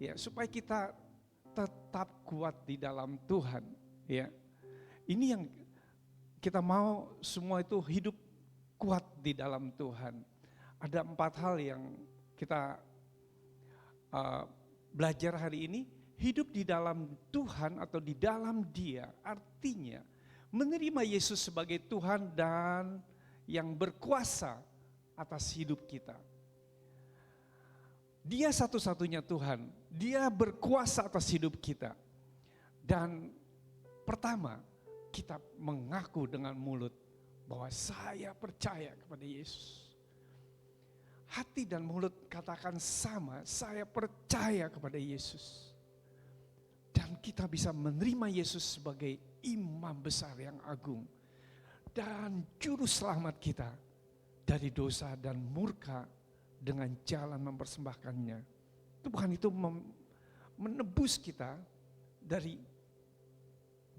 ya supaya kita tetap kuat di dalam Tuhan ya. Ini yang kita mau semua itu hidup kuat di dalam Tuhan. Ada 4 hal yang kita belajar hari ini. Hidup di dalam Tuhan atau di dalam Dia artinya menerima Yesus sebagai Tuhan dan yang berkuasa atas hidup kita. Dia satu-satunya Tuhan, Dia berkuasa atas hidup kita. Dan pertama, kita mengaku dengan mulut bahwa saya percaya kepada Yesus. Hati dan mulut katakan sama, saya percaya kepada Yesus. Dan kita bisa menerima Yesus sebagai imam besar yang agung. Dan juru selamat kita dari dosa dan murka dengan jalan mempersembahkannya. Tuhan itu menebus kita dari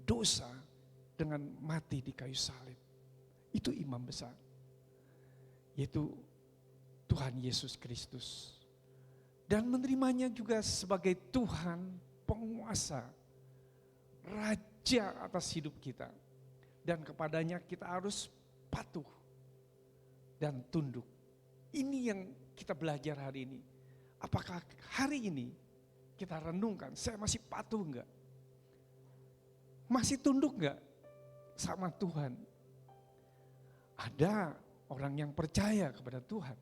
dosa dengan mati di kayu salib. Itu imam besar. Yaitu Tuhan Yesus Kristus. Dan menerimanya juga sebagai Tuhan, penguasa, raja atas hidup kita. Dan kepadanya kita harus patuh dan tunduk. Ini yang kita belajar hari ini. Apakah hari ini kita renungkan, saya masih patuh enggak? Masih tunduk enggak sama Tuhan? Ada orang yang percaya kepada Tuhan.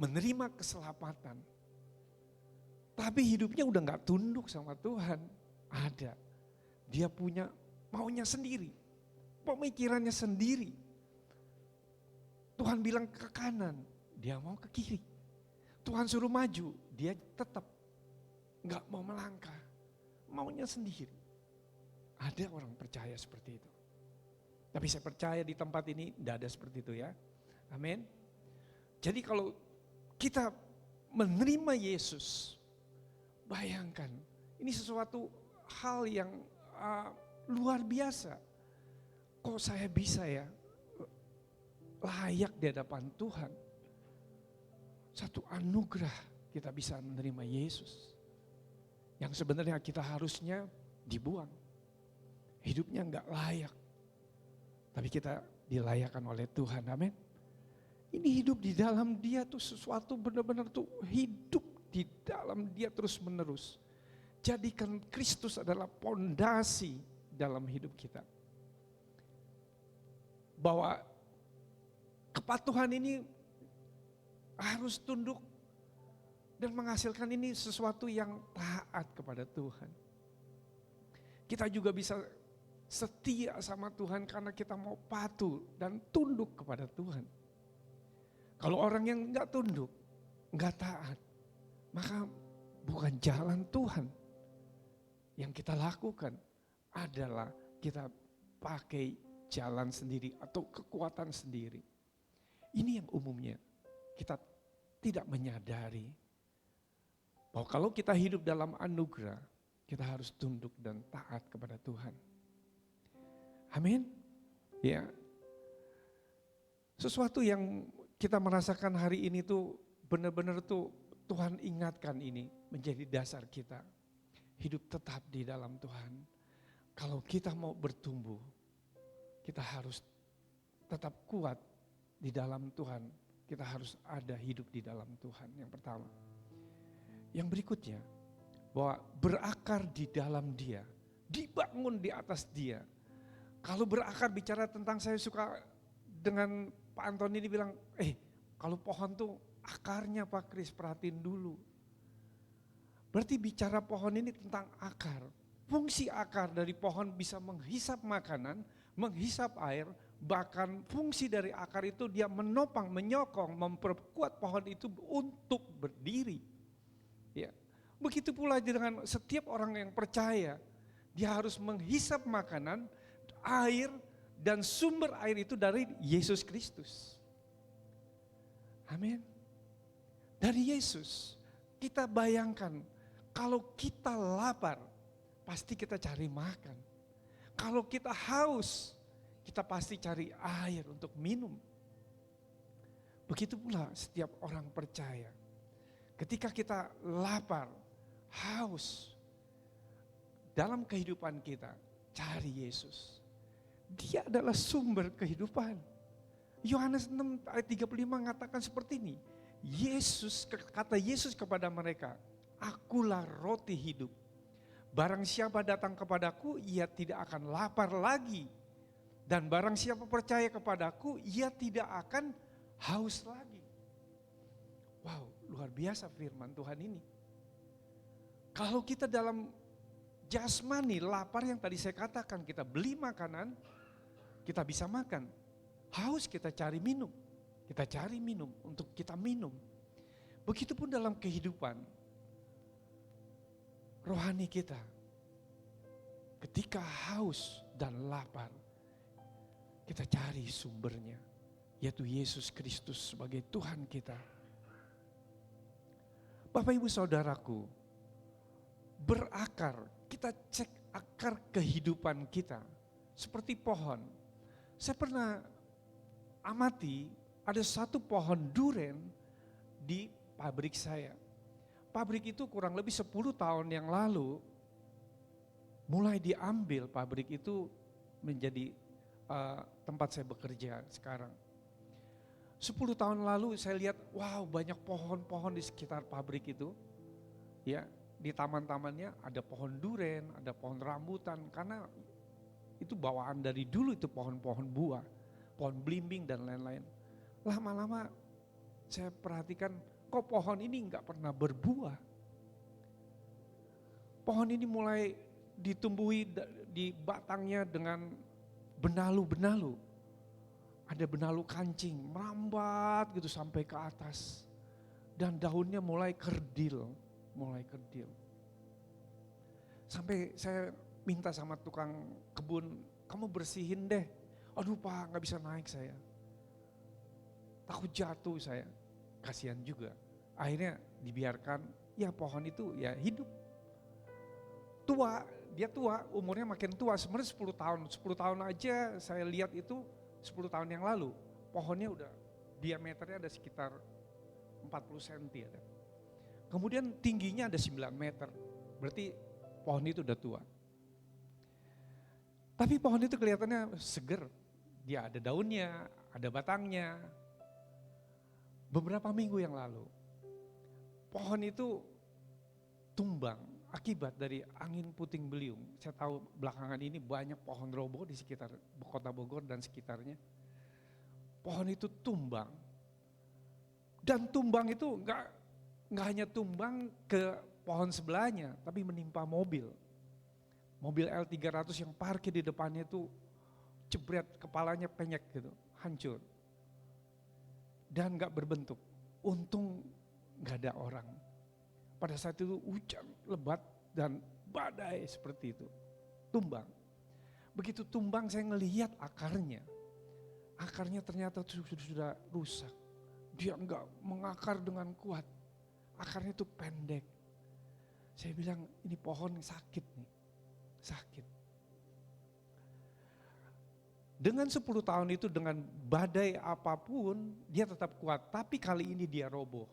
Menerima keselamatan. Tapi hidupnya udah enggak tunduk sama Tuhan. Ada. Dia punya maunya sendiri. Pemikirannya sendiri. Tuhan bilang ke kanan, dia mau ke kiri. Tuhan suruh maju, dia tetap nggak mau melangkah, maunya sendiri. Ada orang percaya seperti itu. Tapi saya percaya di tempat ini tidak ada seperti itu ya. Amin. Jadi kalau kita menerima Yesus, bayangkan ini sesuatu hal yang luar biasa. Kok saya bisa ya layak di hadapan Tuhan? Satu anugerah kita bisa menerima Yesus. Yang sebenarnya kita harusnya dibuang. Hidupnya enggak layak. Tapi kita dilayakkan oleh Tuhan, amin. Ini hidup di dalam Dia tuh sesuatu benar-benar tuh hidup di dalam Dia terus menerus. Jadikan Kristus adalah pondasi dalam hidup kita. Bahwa kepatuhan ini harus tunduk dan menghasilkan ini sesuatu yang taat kepada Tuhan. Kita juga bisa setia sama Tuhan karena kita mau patuh dan tunduk kepada Tuhan. Kalau orang yang enggak tunduk, enggak taat, maka bukan jalan Tuhan. Yang kita lakukan adalah kita pakai jalan sendiri atau kekuatan sendiri. Ini yang umumnya kita tidak menyadari bahwa kalau kita hidup dalam anugerah, kita harus tunduk dan taat kepada Tuhan. Amin. Ya. Sesuatu yang kita merasakan hari ini tuh benar-benar tuh Tuhan ingatkan ini menjadi dasar kita. Hidup tetap di dalam Tuhan. Kalau kita mau bertumbuh, kita harus tetap kuat di dalam Tuhan. Kita harus ada hidup di dalam Tuhan, yang pertama. Yang berikutnya, bahwa berakar di dalam Dia, dibangun di atas Dia. Kalau berakar bicara tentang, saya suka dengan Pak Antoni ini bilang, kalau pohon tuh akarnya Pak Kris, perhatiin dulu. Berarti bicara pohon ini tentang akar. Fungsi akar dari pohon bisa menghisap makanan, menghisap air, bahkan fungsi dari akar itu dia menopang, menyokong, memperkuat pohon itu untuk berdiri. Ya. Begitu pula dengan setiap orang yang percaya, dia harus menghisap makanan, air, dan sumber air itu dari Yesus Kristus. Amin. Dari Yesus, kita bayangkan kalau kita lapar, pasti kita cari makan. Kalau kita haus, kita pasti cari air untuk minum. Begitu pula setiap orang percaya. Ketika kita lapar, haus, dalam kehidupan kita, cari Yesus. Dia adalah sumber kehidupan. Yohanes 6 ayat 35 mengatakan seperti ini. Kata Yesus kepada mereka, Akulah roti hidup. Barang siapa datang kepadaku, ia tidak akan lapar lagi. Dan barang siapa percaya kepadaku, ia tidak akan haus lagi. Wow, luar biasa firman Tuhan ini. Kalau kita dalam jasmani, lapar yang tadi saya katakan, kita beli makanan, kita bisa makan. Haus kita cari minum. Kita cari minum untuk kita minum. Begitupun dalam kehidupan rohani kita. Ketika haus dan lapar, kita cari sumbernya, yaitu Yesus Kristus sebagai Tuhan kita. Bapak Ibu Saudaraku, berakar, kita cek akar kehidupan kita seperti pohon. Saya pernah amati ada satu pohon duren di pabrik saya. Pabrik itu kurang lebih 10 tahun yang lalu mulai diambil pabrik itu menjadi tempat saya bekerja sekarang. 10 tahun lalu saya lihat, wow, banyak pohon-pohon di sekitar pabrik itu. Ya, di taman-tamannya ada pohon duren, ada pohon rambutan, karena itu bawaan dari dulu itu pohon-pohon buah, pohon belimbing dan lain-lain. Lama-lama saya perhatikan, kok pohon ini enggak pernah berbuah. Pohon ini mulai ditumbuhi di batangnya dengan benalu-benalu. Ada benalu kancing, merambat gitu sampai ke atas. Dan daunnya mulai kerdil, mulai kerdil. Sampai saya minta sama tukang kebun, kamu bersihin deh. Aduh Pak, nggak bisa naik saya. Takut jatuh saya. Kasihan juga. Akhirnya dibiarkan, ya pohon itu ya hidup. Tua, dia tua, umurnya makin tua, sebenarnya 10 tahun. 10 tahun aja saya lihat itu 10 tahun yang lalu. Pohonnya udah diameternya ada sekitar 40 cm ada. Kemudian tingginya ada 9 meter. Berarti pohon itu udah tua. Tapi pohon itu kelihatannya seger. Dia ada daunnya, ada batangnya. Beberapa minggu yang lalu, pohon itu tumbang akibat dari angin puting beliung. Saya tahu belakangan ini banyak pohon roboh di sekitar kota Bogor dan sekitarnya. Pohon itu tumbang. Dan tumbang itu nggak hanya tumbang ke pohon sebelahnya, tapi menimpa mobil. Mobil L300 yang parkir di depannya itu jebret, kepalanya penyek gitu, hancur. Dan gak berbentuk, untung gak ada orang. Pada saat itu hujan lebat dan badai seperti itu, tumbang. Begitu tumbang saya ngelihat akarnya ternyata sudah rusak. Dia gak mengakar dengan kuat, akarnya itu pendek. Saya bilang ini pohon sakit nih, sakit. Dengan 10 tahun itu dengan badai apapun dia tetap kuat. Tapi kali ini dia roboh.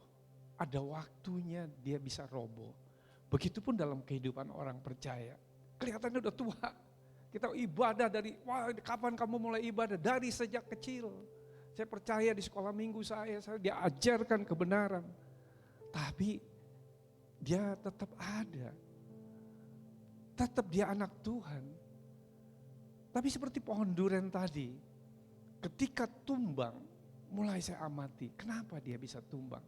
Ada waktunya dia bisa roboh. Begitupun dalam kehidupan orang percaya. Kelihatannya udah tua. Kita ibadah dari, wah kapan kamu mulai ibadah? Dari sejak kecil. Saya percaya di sekolah minggu saya diajarkan kebenaran. Tapi dia tetap ada. Tetap dia anak Tuhan. Tapi seperti pohon duren tadi, ketika tumbang, mulai saya amati, kenapa dia bisa tumbang?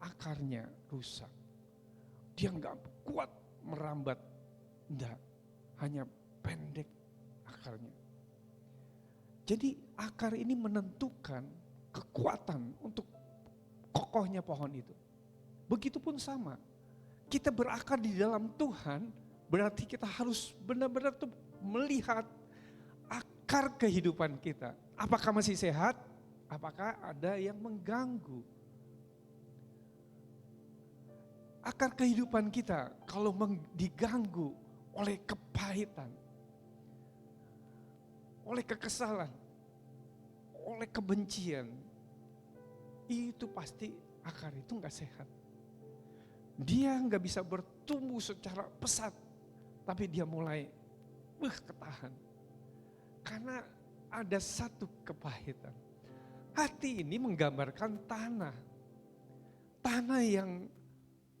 Akarnya rusak. Dia enggak kuat merambat, enggak, hanya pendek akarnya. Jadi akar ini menentukan kekuatan untuk kokohnya pohon itu. Begitupun sama, kita berakar di dalam Tuhan, berarti kita harus benar-benar tuh melihat akar kehidupan kita. Apakah masih sehat? Apakah ada yang mengganggu? Akar kehidupan kita kalau diganggu oleh kepahitan, oleh kekesalan, oleh kebencian, itu pasti akar itu gak sehat. Dia gak bisa bertumbuh secara pesat, tapi dia mulai ketahan. Karena ada satu kepahitan. Hati ini menggambarkan tanah. Tanah yang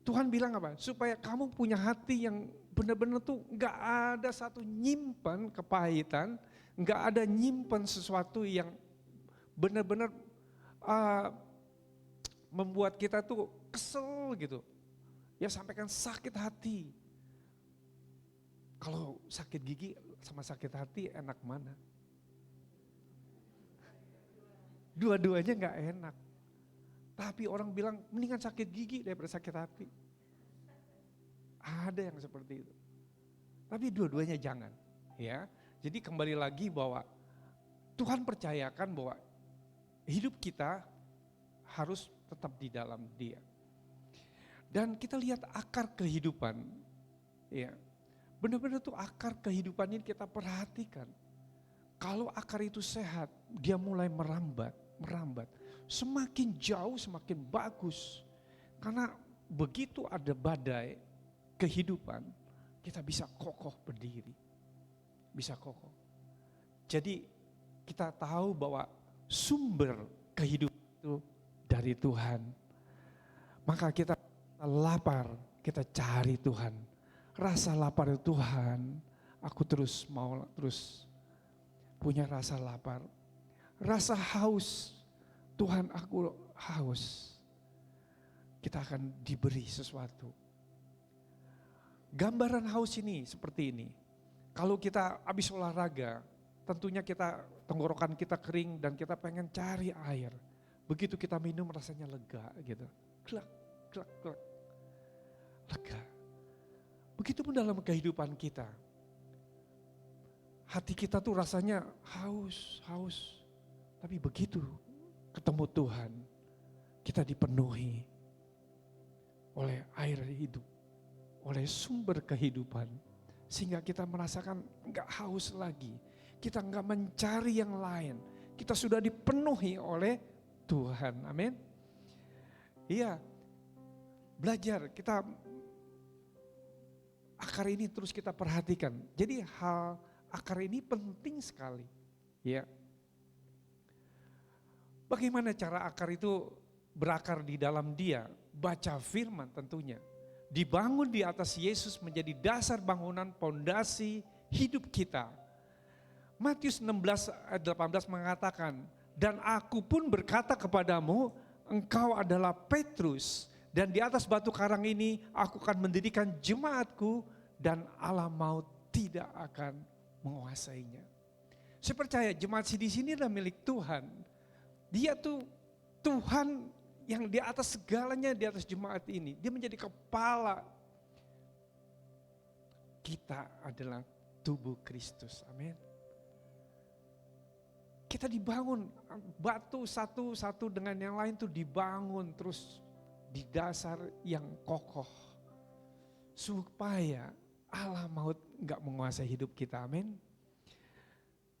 Tuhan bilang apa? Supaya kamu punya hati yang benar-benar tuh gak ada satu nyimpan kepahitan, gak ada nyimpan sesuatu yang benar-benar membuat kita tuh kesel gitu. Ya sampaikan sakit hati. Kalau sakit gigi sama sakit hati enak mana? Dua-duanya gak enak. Tapi orang bilang mendingan sakit gigi daripada sakit hati. Ada yang seperti itu. Tapi dua-duanya jangan. Ya. Jadi kembali lagi bahwa Tuhan percayakan bahwa hidup kita harus tetap di dalam Dia. Dan kita lihat akar kehidupan. Ya. Benar-benar tuh akar kehidupan ini kita perhatikan. Kalau akar itu sehat, dia mulai merambat. Semakin jauh semakin bagus. Karena begitu ada badai kehidupan, kita bisa kokoh berdiri. Bisa kokoh. Jadi kita tahu bahwa sumber kehidupan itu dari Tuhan. Maka kita lapar, kita cari Tuhan. Rasa lapar Tuhan, aku mau terus punya rasa lapar. Rasa haus, Tuhan aku haus. Kita akan diberi sesuatu. Gambaran haus ini seperti ini. Kalau kita habis olahraga, tentunya tenggorokan kita kering dan kita pengen cari air. Begitu kita minum rasanya lega gitu. Glak, glak, glak. Lega. Begitupun dalam kehidupan kita. Hati kita tuh rasanya haus. Tapi begitu ketemu Tuhan, kita dipenuhi oleh air hidup, oleh sumber kehidupan. Sehingga kita merasakan enggak haus lagi. Kita enggak mencari yang lain. Kita sudah dipenuhi oleh Tuhan. Amin. Iya, belajar kita akar ini terus kita perhatikan. Jadi hal akar ini penting sekali. Ya. Bagaimana cara akar itu berakar di dalam dia? Baca firman tentunya. Dibangun di atas Yesus menjadi dasar bangunan pondasi hidup kita. Matius 16 ayat 18 mengatakan, dan aku pun berkata kepadamu, engkau adalah Petrus, dan di atas batu karang ini aku akan mendirikan jemaatku, dan alam maut tidak akan menguasainya. Saya percaya jemaat di sini adalah milik Tuhan. Dia tuh Tuhan yang di atas segalanya, di atas jemaat ini. Dia menjadi kepala. Kita adalah tubuh Kristus. Amin. Kita dibangun, batu satu dengan yang lain tuh dibangun terus di dasar yang kokoh. Supaya alam maut enggak menguasai hidup kita. Amin.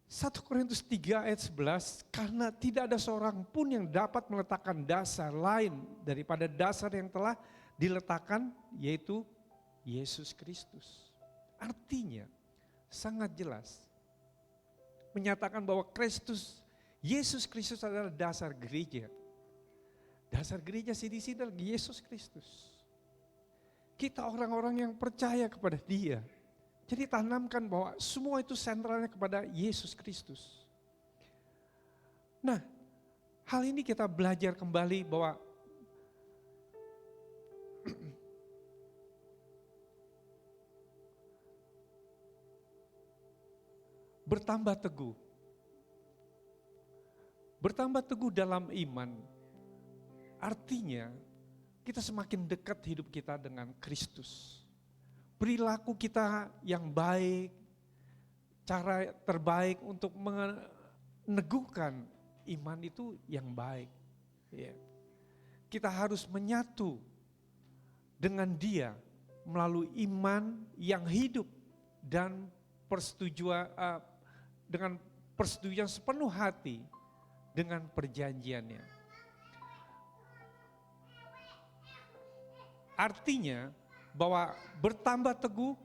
1 Korintus 3 ayat 11, karena tidak ada seorang pun yang dapat meletakkan dasar lain daripada dasar yang telah diletakkan, yaitu Yesus Kristus. Artinya sangat jelas menyatakan bahwa Yesus Kristus adalah dasar gereja. Dasar gereja CDC adalah Yesus Kristus. Kita orang-orang yang percaya kepada Dia. Jadi tanamkan bahwa semua itu sentralnya kepada Yesus Kristus. Nah, hal ini kita belajar kembali bahwa bertambah teguh. Bertambah teguh dalam iman. Artinya kita semakin dekat hidup kita dengan Kristus. Perilaku kita yang baik, cara terbaik untuk meneguhkan iman itu yang baik. Ya. Kita harus menyatu dengan Dia melalui iman yang hidup dan dengan persetujuan sepenuh hati dengan perjanjiannya. Artinya bahwa bertambah teguh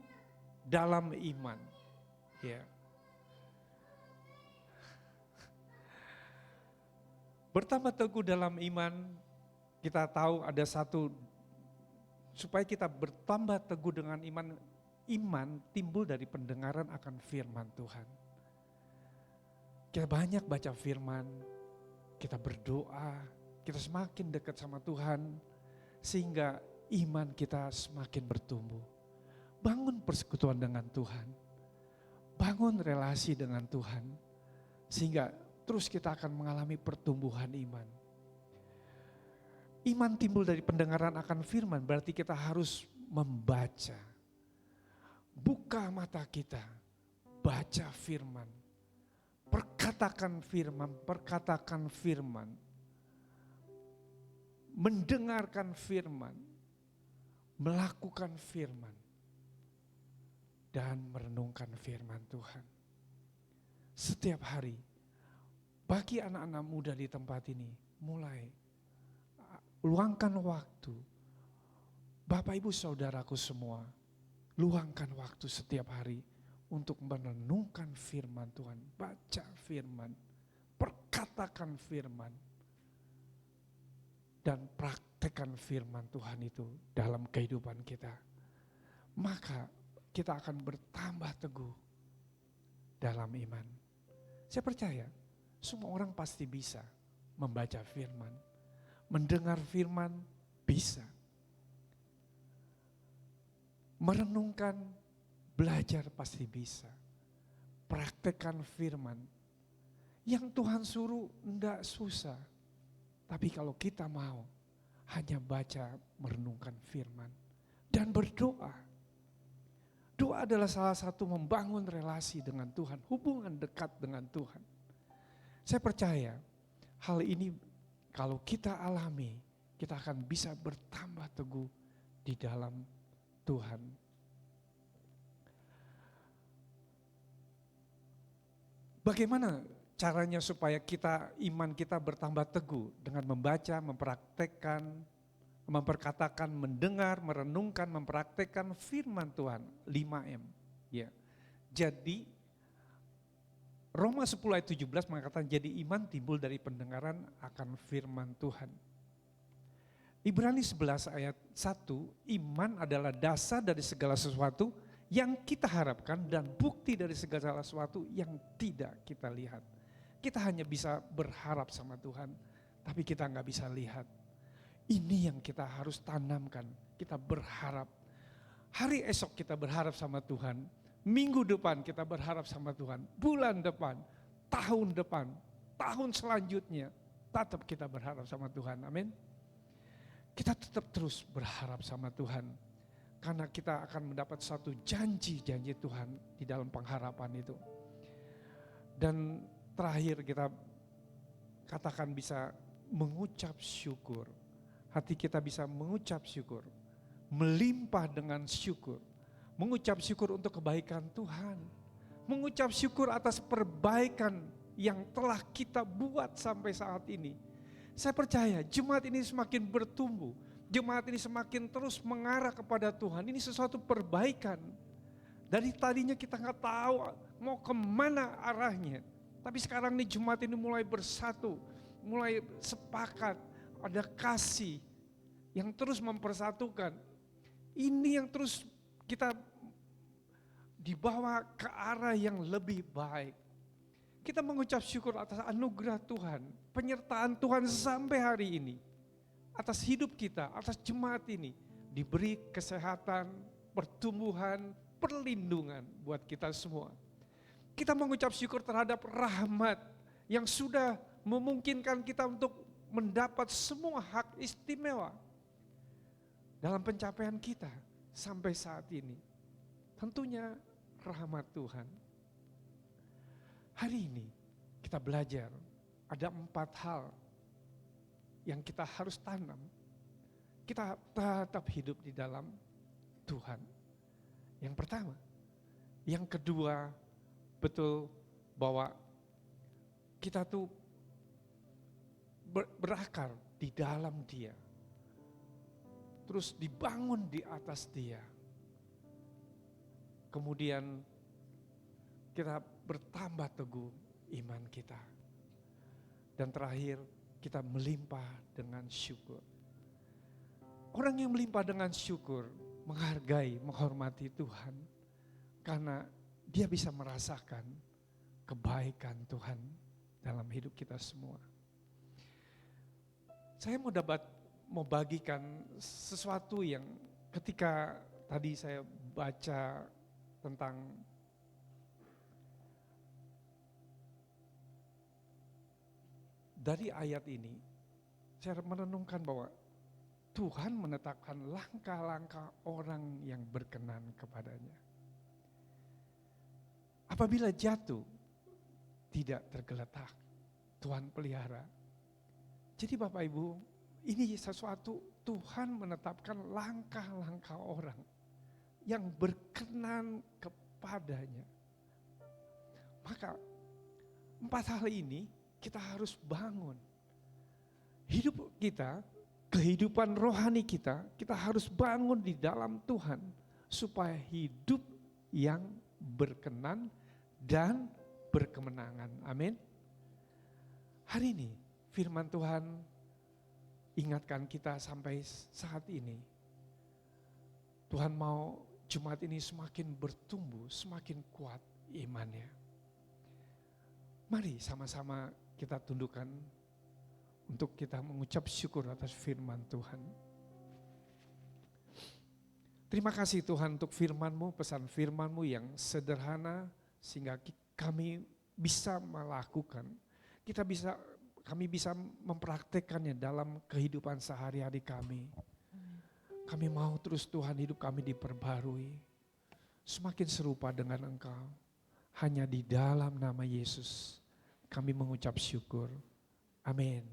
dalam iman. Ya. Bertambah teguh dalam iman, kita tahu ada satu, supaya kita bertambah teguh dengan iman, iman timbul dari pendengaran akan firman Tuhan. Kita banyak baca firman, kita berdoa, kita semakin dekat sama Tuhan, sehingga iman kita semakin bertumbuh. Bangun persekutuan dengan Tuhan. Bangun relasi dengan Tuhan. Sehingga terus kita akan mengalami pertumbuhan iman. Iman timbul dari pendengaran akan firman, berarti kita harus membaca. Buka mata kita, baca firman. Perkatakan firman. Mendengarkan firman. Melakukan firman dan merenungkan firman Tuhan. Setiap hari, bagi anak-anak muda di tempat ini, mulai luangkan waktu. Bapak Ibu Saudaraku semua, luangkan waktu setiap hari untuk merenungkan firman Tuhan. Baca firman, perkatakan firman, dan praktekkan firman Tuhan itu dalam kehidupan kita. Maka kita akan bertambah teguh dalam iman. Saya percaya semua orang pasti bisa membaca firman. Mendengar firman bisa. Merenungkan, belajar pasti bisa. Praktekkan firman. Yang Tuhan suruh enggak susah. Tapi kalau kita mau hanya baca, merenungkan firman dan berdoa. adalah salah satu membangun relasi dengan Tuhan, hubungan dekat dengan Tuhan. Saya percaya hal ini kalau kita alami, kita akan bisa bertambah teguh di dalam Tuhan. Bagaimana caranya supaya iman kita bertambah teguh? Dengan membaca, mempraktekkan, memperkatakan, mendengar, merenungkan, mempraktekkan firman Tuhan. 5M. Ya. Jadi Roma 10 ayat 17 mengatakan jadi iman timbul dari pendengaran akan firman Tuhan. Ibrani 11 ayat 1, iman adalah dasar dari segala sesuatu yang kita harapkan dan bukti dari segala sesuatu yang tidak kita lihat. Kita hanya bisa berharap sama Tuhan, tapi kita nggak bisa lihat. Ini yang kita harus tanamkan, kita berharap. Hari esok kita berharap sama Tuhan, minggu depan kita berharap sama Tuhan, bulan depan, tahun selanjutnya, tetap kita berharap sama Tuhan, amin. Kita tetap terus berharap sama Tuhan, karena kita akan mendapat satu janji-janji Tuhan di dalam pengharapan itu. Dan terakhir kita katakan bisa mengucap syukur. Hati kita bisa mengucap syukur, melimpah dengan syukur. Mengucap syukur untuk kebaikan Tuhan. Mengucap syukur atas perbaikan yang telah kita buat sampai saat ini. Saya percaya jemaat ini semakin bertumbuh. Jemaat ini semakin terus mengarah kepada Tuhan. Ini sesuatu perbaikan. Dari tadinya kita nggak tahu mau kemana arahnya. Tapi sekarang nih jemaat ini mulai bersatu. Mulai sepakat. Ada kasih yang terus mempersatukan. Ini yang terus kita dibawa ke arah yang lebih baik. Kita mengucap syukur atas anugerah Tuhan, penyertaan Tuhan sampai hari ini. Atas hidup kita, atas jemaat ini. Diberi kesehatan, pertumbuhan, perlindungan buat kita semua. Kita mengucap syukur terhadap rahmat yang sudah memungkinkan kita untuk mendapat semua hak istimewa dalam pencapaian kita sampai saat ini. Tentunya rahmat Tuhan. Hari ini kita belajar ada 4 hal yang kita harus tanam. Kita tetap hidup di dalam Tuhan. Yang pertama. Yang kedua, betul bahwa kita tuh berakar di dalam Dia. Terus dibangun di atas Dia. Kemudian kita bertambah teguh iman kita. Dan terakhir kita melimpah dengan syukur. Orang yang melimpah dengan syukur menghargai, menghormati Tuhan. Karena dia bisa merasakan kebaikan Tuhan dalam hidup kita semua. Saya mau bagikan sesuatu yang ketika tadi saya baca tentang dari ayat ini, saya merenungkan bahwa Tuhan menetapkan langkah-langkah orang yang berkenan kepadanya. Apabila jatuh, tidak tergeletak, Tuhan pelihara. Jadi Bapak Ibu, ini sesuatu Tuhan menetapkan langkah-langkah orang yang berkenan kepadanya. Maka 4 hal ini kita harus bangun. Hidup kita, kehidupan rohani kita harus bangun di dalam Tuhan. Supaya hidup yang berkenan dan berkemenangan. Amin. Hari ini firman Tuhan ingatkan kita sampai saat ini. Tuhan mau jemaat ini semakin bertumbuh, semakin kuat imannya. Mari sama-sama kita tundukkan untuk kita mengucap syukur atas firman Tuhan. Terima kasih Tuhan untuk firman-Mu, pesan firman-Mu yang sederhana sehingga kami bisa melakukan. Kami bisa mempraktekannya dalam kehidupan sehari-hari kami. Kami mau terus Tuhan hidup kami diperbarui. semakin serupa dengan Engkau. Hanya di dalam nama Yesus kami mengucap syukur. Amin.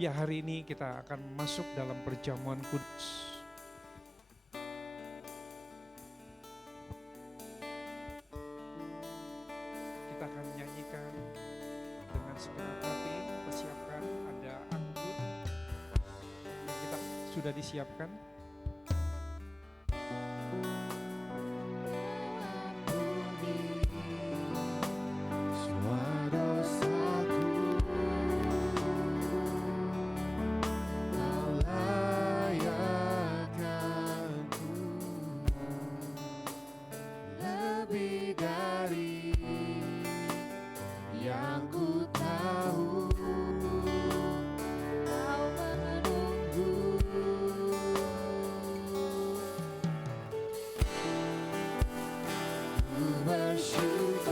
Ya, hari ini kita akan masuk dalam perjamuan kudus. Kita akan nyanyikan dengan segenap hati, persiapkan ada anggur yang kita sudah disiapkan. Semua dosaku melayakkanku lebih dari yang ku tahu. Kau menunggu ku bersyukur.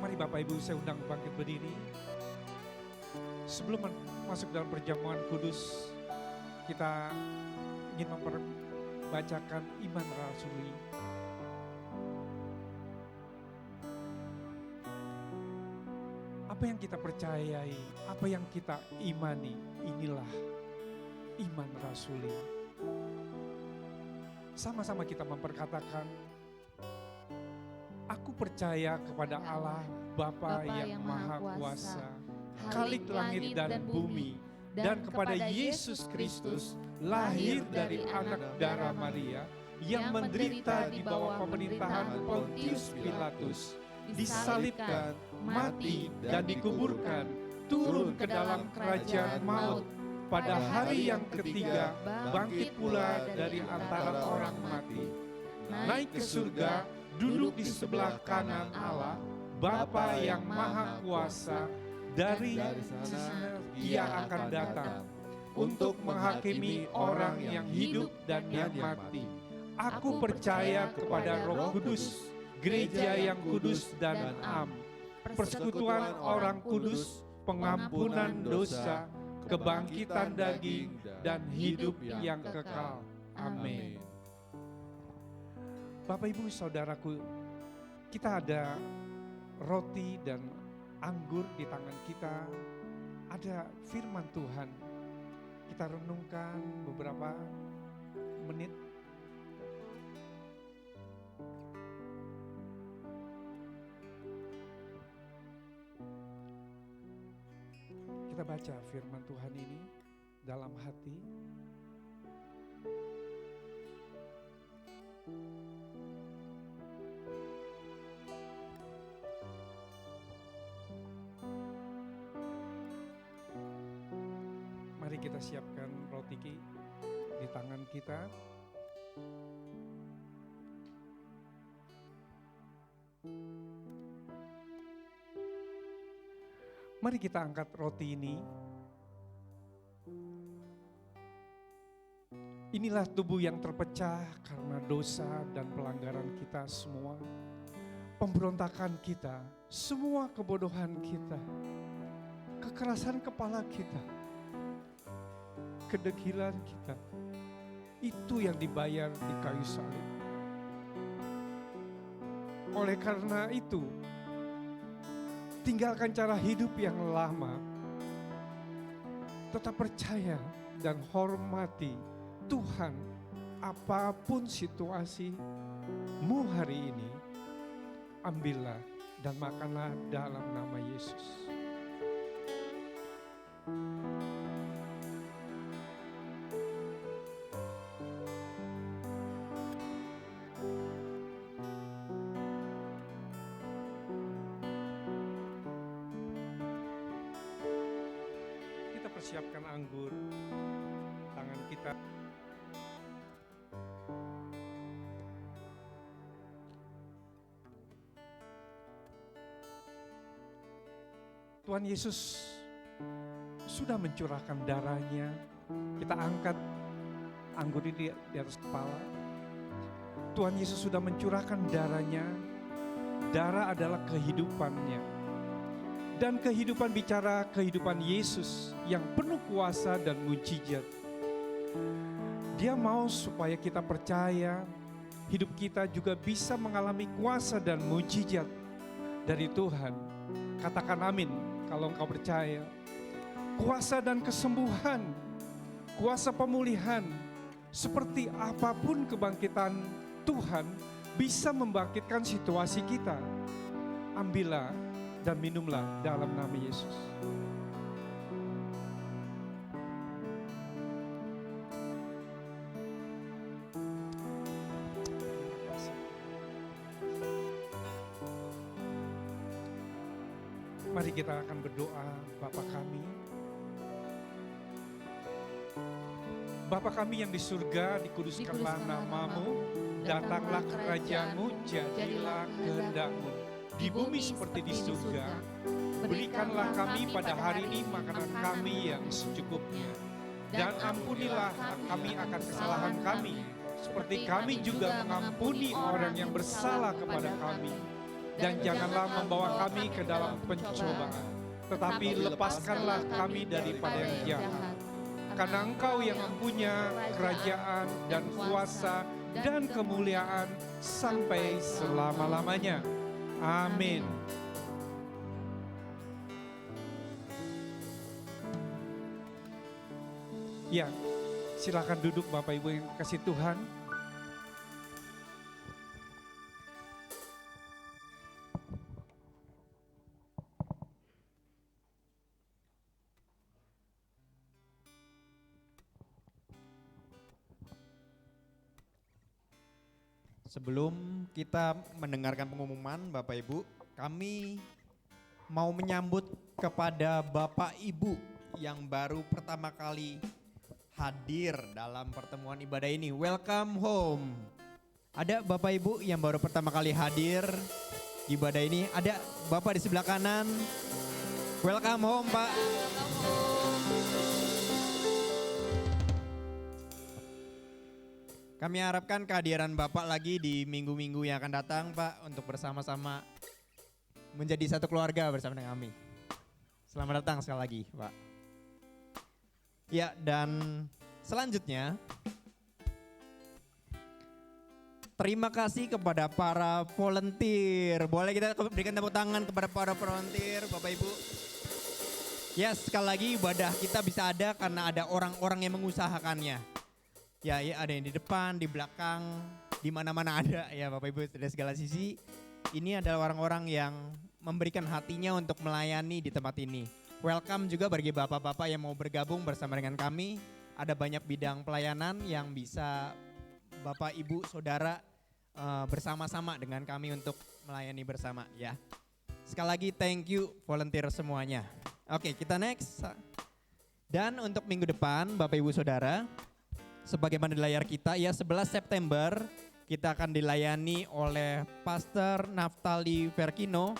Mari Bapak Ibu saya undang bangkit berdiri. Sebelum masuk dalam perjamuan kudus, kita ingin memperbacakan iman rasuli. Apa yang kita percayai, apa yang kita imani, inilah iman rasuli. Sama-sama kita memperkatakan, aku percaya kepada Allah Bapa yang Maha Kuasa, Khalik langit dan bumi, dan kepada Yesus Kristus, lahir dari anak darah Maria, yang menderita di bawah pemerintahan Pontius Pilatus, disalibkan, mati, dan dikuburkan, turun ke dalam kerajaan maut, pada hari yang ketiga bangkit pula dari antara orang mati, naik ke surga, duduk di sebelah kanan Allah, Bapa yang Maha Kuasa. Dari sana Ia akan datang untuk menghakimi orang yang hidup dan yang mati. Aku percaya kepada Roh Kudus, gereja yang kudus dan am, persekutuan orang kudus, pengampunan dosa, kebangkitan daging, dan hidup yang kekal. Amin. Bapak Ibu Saudaraku, kita ada roti dan anggur di tangan kita, ada firman Tuhan. Kita renungkan beberapa menit. Kita baca firman Tuhan ini dalam hati. Mari kita siapkan roti di tangan kita. Mari kita angkat roti ini. Inilah tubuh yang terpecah karena dosa dan pelanggaran kita semua. Pemberontakan kita, semua kebodohan kita, kekerasan kepala kita. kedegilan kita. Itu yang dibayar di kayu salib. Oleh karena itu, tinggalkan cara hidup yang lama. Tetap percaya dan hormati Tuhan apapun situasimu hari ini. Ambillah dan makanlah dalam nama Yesus. Kita persiapkan anggur, tangan kita. Tuhan Yesus sudah mencurahkan darahnya. Kita angkat anggur ini di atas kepala. Tuhan Yesus sudah mencurahkan darahnya. Darah adalah kehidupannya. Dan kehidupan bicara kehidupan Yesus yang penuh kuasa dan mujizat. Dia mau supaya kita percaya hidup kita juga bisa mengalami kuasa dan mujizat dari Tuhan. Katakan amin kalau engkau percaya. Kuasa dan kesembuhan, kuasa pemulihan, seperti apapun kebangkitan Tuhan bisa membangkitkan situasi kita. Ambillah dan minumlah dalam nama Yesus. Mari kita akan berdoa. Bapa kami, Bapa kami yang di surga, dikuduskanlah namamu, datanglah kerajaanmu, jadilah kehendak-mu di bumi seperti di surga. Berikanlah kami pada hari ini makanan kami yang secukupnya, dan ampunilah kami akan kesalahan kami, seperti kami juga mengampuni orang yang bersalah kepada kami. Dan janganlah membawa kami ke dalam pencobaan, tetapi lepaskanlah kami daripada yang jahat. Karena Engkau yang mempunyai kerajaan dan kuasa dan kemuliaan sampai selama-lamanya. Amin. Ya, silakan duduk Bapak Ibu yang kasih Tuhan. Sebelum kita mendengarkan pengumuman Bapak Ibu, kami mau menyambut kepada Bapak Ibu yang baru pertama kali hadir dalam pertemuan ibadah ini. Welcome home. Ada Bapak Ibu yang baru pertama kali hadir di ibadah ini. Ada Bapak di sebelah kanan. Welcome home Pak. Kami harapkan kehadiran Bapak lagi di minggu-minggu yang akan datang Pak, untuk bersama-sama menjadi satu keluarga bersama dengan kami. Selamat datang sekali lagi Pak. Ya, dan selanjutnya terima kasih kepada para volunteer. Boleh kita berikan tepuk tangan kepada para volunteer Bapak Ibu. Ya, sekali lagi ibadah kita bisa ada karena ada orang-orang yang mengusahakannya. Ya, ada yang di depan, di belakang, di mana-mana ada ya Bapak Ibu dari segala sisi. Ini adalah orang-orang yang memberikan hatinya untuk melayani di tempat ini. Welcome juga bagi bapak-bapak yang mau bergabung bersama dengan kami. Ada banyak bidang pelayanan yang bisa Bapak Ibu Saudara bersama-sama dengan kami untuk melayani bersama ya. Sekali lagi thank you volunteer semuanya. Oke, kita next. Dan untuk minggu depan Bapak Ibu Saudara, sebagaimana di layar kita ya, 11 September kita akan dilayani oleh Pastor Naftali Verkino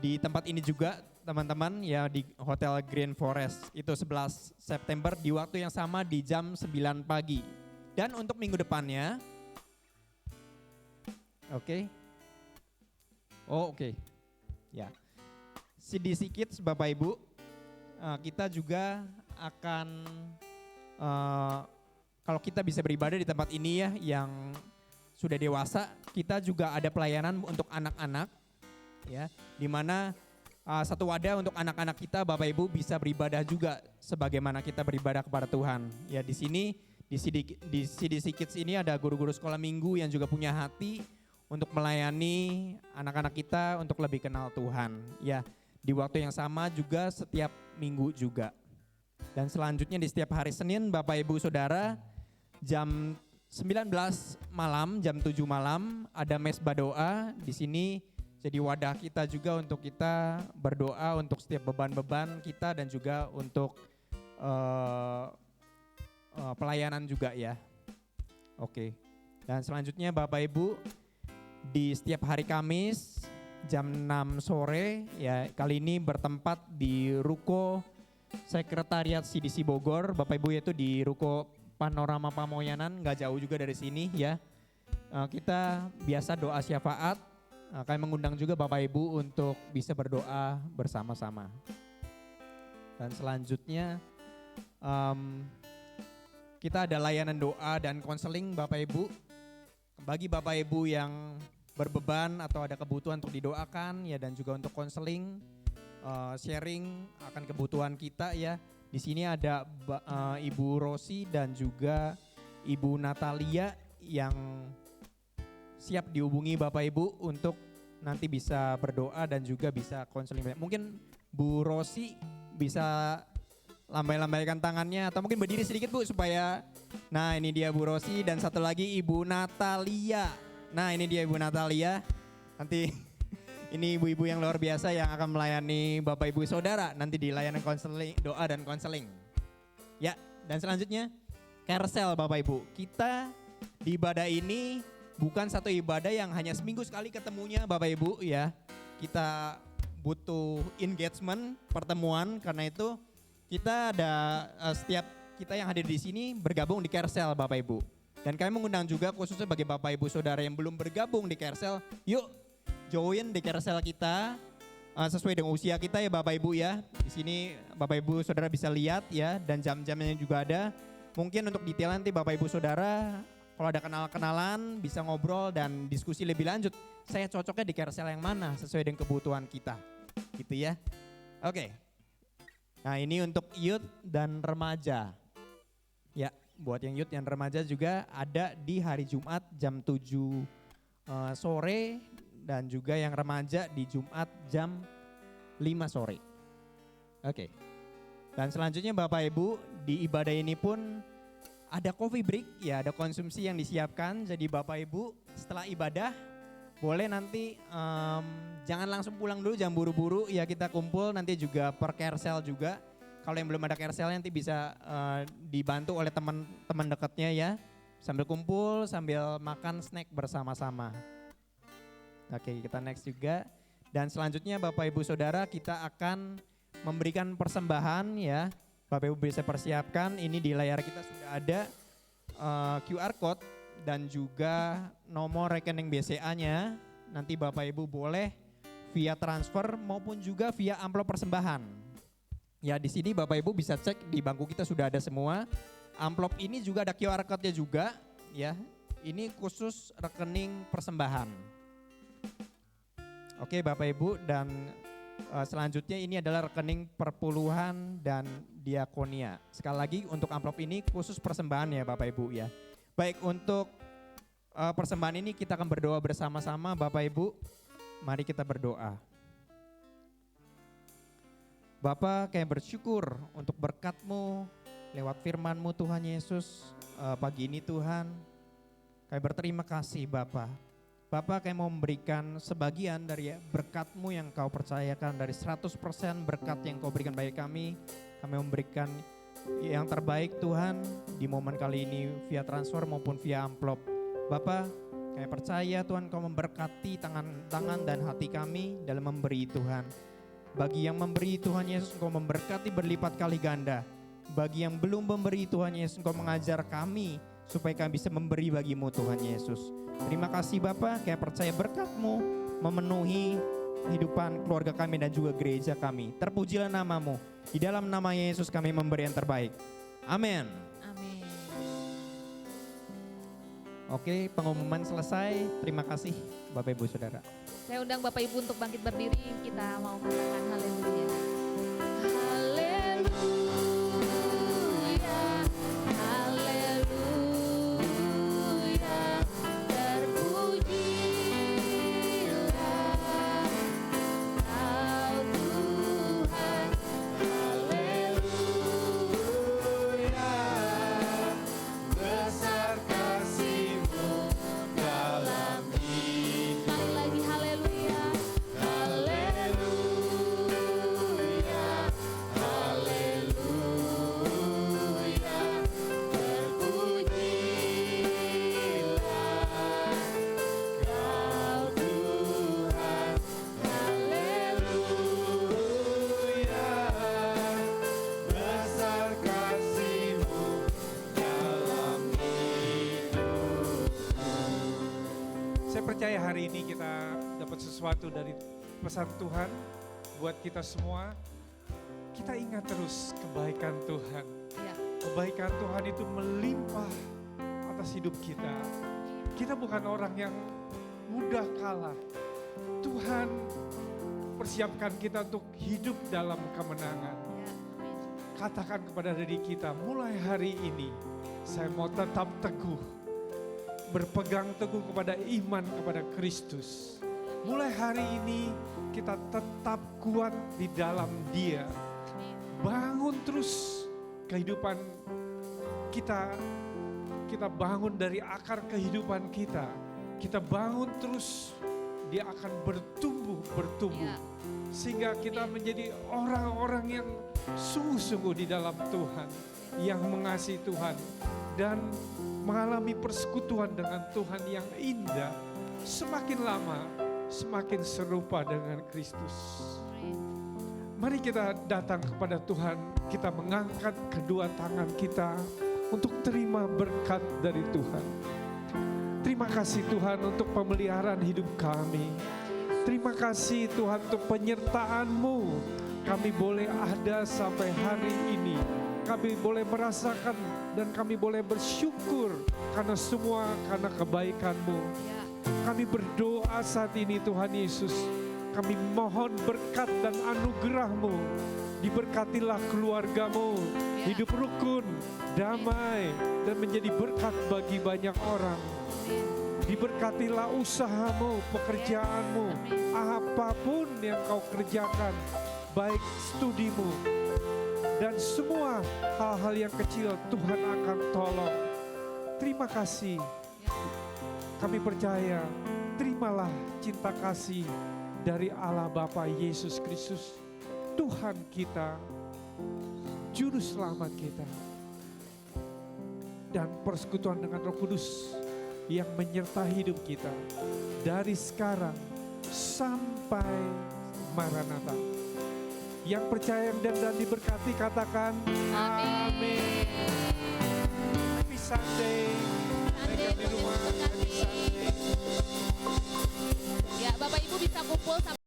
di tempat ini juga teman-teman ya, di Hotel Green Forest. Itu 11 September di waktu yang sama di jam 9 pagi. Dan untuk minggu depannya, oke. Ya, CDC Kids Bapak Ibu, kita juga akan kalau kita bisa beribadah di tempat ini ya yang sudah dewasa, kita juga ada pelayanan untuk anak-anak ya, di mana satu wadah untuk anak-anak kita Bapak Ibu bisa beribadah juga sebagaimana kita beribadah kepada Tuhan. Ya di sini di CDC Kids ini ada guru-guru sekolah minggu yang juga punya hati untuk melayani anak-anak kita untuk lebih kenal Tuhan. Ya di waktu yang sama juga setiap minggu juga. Dan selanjutnya di setiap hari Senin Bapak Ibu Saudara jam 19 malam, jam 7 malam ada mesbah doa di sini. Jadi wadah kita juga untuk kita berdoa untuk setiap beban-beban kita dan juga untuk pelayanan juga ya. Oke. Dan selanjutnya Bapak Ibu di setiap hari Kamis jam 6 sore ya, kali ini bertempat di Ruko Sekretariat CDC Bogor. Bapak Ibu yaitu di Ruko Panorama Pamoyanan, nggak jauh juga dari sini ya. Kita biasa doa syafaat. Kami mengundang juga Bapak Ibu untuk bisa berdoa bersama-sama. Dan selanjutnya kita ada layanan doa dan konseling Bapak Ibu. Bagi Bapak Ibu yang berbeban atau ada kebutuhan untuk didoakan ya, dan juga untuk konseling, sharing akan kebutuhan kita ya. Di sini ada Ibu Rosi dan juga Ibu Natalia yang siap dihubungi Bapak Ibu untuk nanti bisa berdoa dan juga bisa konseling. Mungkin Bu Rosi bisa lambai-lambaikan tangannya atau mungkin berdiri sedikit Bu supaya, nah ini dia Bu Rosi, dan satu lagi Ibu Natalia. Nah ini dia Ibu Natalia, nanti ini ibu-ibu yang luar biasa yang akan melayani Bapak Ibu Saudara nanti di layanan konseling, doa dan konseling. Ya, dan selanjutnya carousel Bapak Ibu. Kita di ibadah ini bukan satu ibadah yang hanya seminggu sekali ketemunya Bapak Ibu ya. Kita butuh engagement, pertemuan, karena itu kita ada setiap kita yang hadir di sini bergabung di carousel Bapak Ibu. Dan kami mengundang juga khususnya bagi Bapak Ibu Saudara yang belum bergabung di carousel, yuk join di carousel kita sesuai dengan usia kita ya Bapak Ibu ya. Di sini Bapak Ibu Saudara bisa lihat ya, dan jam-jamnya juga ada. Mungkin untuk detail nanti Bapak Ibu Saudara kalau ada kenal-kenalan bisa ngobrol dan diskusi lebih lanjut. Saya cocoknya di carousel yang mana sesuai dengan kebutuhan kita. Gitu ya. Oke. Nah ini untuk youth dan remaja. Ya buat yang youth dan remaja juga ada di hari Jumat jam 7 sore. Dan juga yang remaja di Jumat jam 5 sore. Oke. Dan selanjutnya Bapak Ibu di ibadah ini pun ada coffee break ya, ada konsumsi yang disiapkan. Jadi Bapak Ibu setelah ibadah boleh nanti jangan langsung pulang dulu, jangan buru-buru ya, kita kumpul nanti juga per carousel juga. Kalau yang belum ada carousel nanti bisa dibantu oleh teman-teman dekatnya ya. Sambil kumpul, sambil makan snack bersama-sama. Oke, kita next juga. Dan selanjutnya Bapak Ibu Saudara kita akan memberikan persembahan ya. Bapak Ibu bisa persiapkan, ini di layar kita sudah ada QR code dan juga nomor rekening BCA-nya. Nanti Bapak Ibu boleh via transfer maupun juga via amplop persembahan. Ya di sini Bapak Ibu bisa cek di bangku kita sudah ada semua. Amplop ini juga ada QR code-nya juga ya. Ini khusus rekening persembahan. Oke Bapak Ibu, dan selanjutnya ini adalah rekening perpuluhan dan diakonia. Sekali lagi untuk amplop ini khusus persembahan ya Bapak Ibu ya. Baik, untuk persembahan ini kita akan berdoa bersama-sama Bapak Ibu. Mari kita berdoa. Bapa, kami bersyukur untuk berkat-Mu lewat firman-Mu Tuhan Yesus pagi ini Tuhan. Kami berterima kasih Bapa. Bapak kami mau memberikan sebagian dari berkat-Mu yang Kau percayakan, dari 100% berkat yang Kau berikan bagi kami. Kami memberikan yang terbaik Tuhan di momen kali ini via transfer maupun via amplop. Bapak kami percaya Tuhan Kau memberkati tangan dan hati kami dalam memberi Tuhan. Bagi yang memberi Tuhan Yesus Kau memberkati berlipat kali ganda. Bagi yang belum memberi Tuhan Yesus Kau mengajar kami supaya kami bisa memberi bagi-Mu Tuhan Yesus. Terima kasih Bapak, kami percaya berkat-Mu memenuhi kehidupan keluarga kami dan juga gereja kami. Terpujilah nama-Mu. Di dalam nama Yesus kami memberi yang terbaik. Amin. Amin. Oke, pengumuman selesai. Terima kasih Bapak Ibu Saudara. Saya undang Bapak Ibu untuk bangkit berdiri, kita mau katakan haleluya. Haleluya, haleluya, terpujilah Kau Tuhan. Haleluya, besar kasih-Mu dalam hidup. Sekali lagi haleluya. Haleluya, haleluya, terpujilah Kau Tuhan. Haleluya, besar kasih-Mu dalam hidup. Saya percaya hari ini kita dapat sesuatu dari pesan Tuhan buat kita semua. Kita ingat terus kebaikan Tuhan. Ya. Kebaikan Tuhan itu melimpah atas hidup kita. Kita bukan orang yang mudah kalah. Tuhan persiapkan kita untuk hidup dalam kemenangan. Ya, amin. Katakan kepada diri kita, mulai hari ini saya mau tetap teguh. Berpegang teguh kepada iman kepada Kristus. Mulai hari ini kita tetap kuat di dalam Dia. Bangun terus kehidupan kita. Kita bangun dari akar kehidupan kita. Kita bangun terus, dia akan bertumbuh. Ya. Sehingga kita menjadi orang-orang yang sungguh-sungguh di dalam Tuhan. Yang mengasihi Tuhan. Dan mengalami persekutuan dengan Tuhan yang indah. Semakin lama, semakin serupa dengan Kristus. Mari kita datang kepada Tuhan, kita mengangkat kedua tangan kita untuk terima berkat dari Tuhan. Terima kasih Tuhan untuk pemeliharaan hidup kami. Terima kasih Tuhan untuk penyertaan-Mu. Kami boleh ada sampai hari ini. Kami boleh merasakan dan kami boleh bersyukur karena semua karena kebaikan-Mu. Ya. Kami berdoa saat ini Tuhan Yesus. Kami mohon berkat dan anugerah-Mu. Diberkatilah keluarga-Mu. Ya. Hidup rukun, damai, dan menjadi berkat bagi banyak orang. Diberkatilah usaha-Mu, pekerjaan-Mu. Apapun yang Kau kerjakan, baik studimu, dan semua hal-hal yang kecil Tuhan akan tolong. Terima kasih. Kami percaya, terimalah cinta kasih dari Allah Bapa Yesus Kristus, Tuhan kita, Juru Selamat kita. Dan persekutuan dengan Roh Kudus yang menyertai hidup kita dari sekarang sampai Maranatha. Yang percaya dan diberkati katakan amin. Happy Sunday. Sunday, Di rumah. Tuhan memberkati. Ya, Bapak Ibu bisa kumpul sama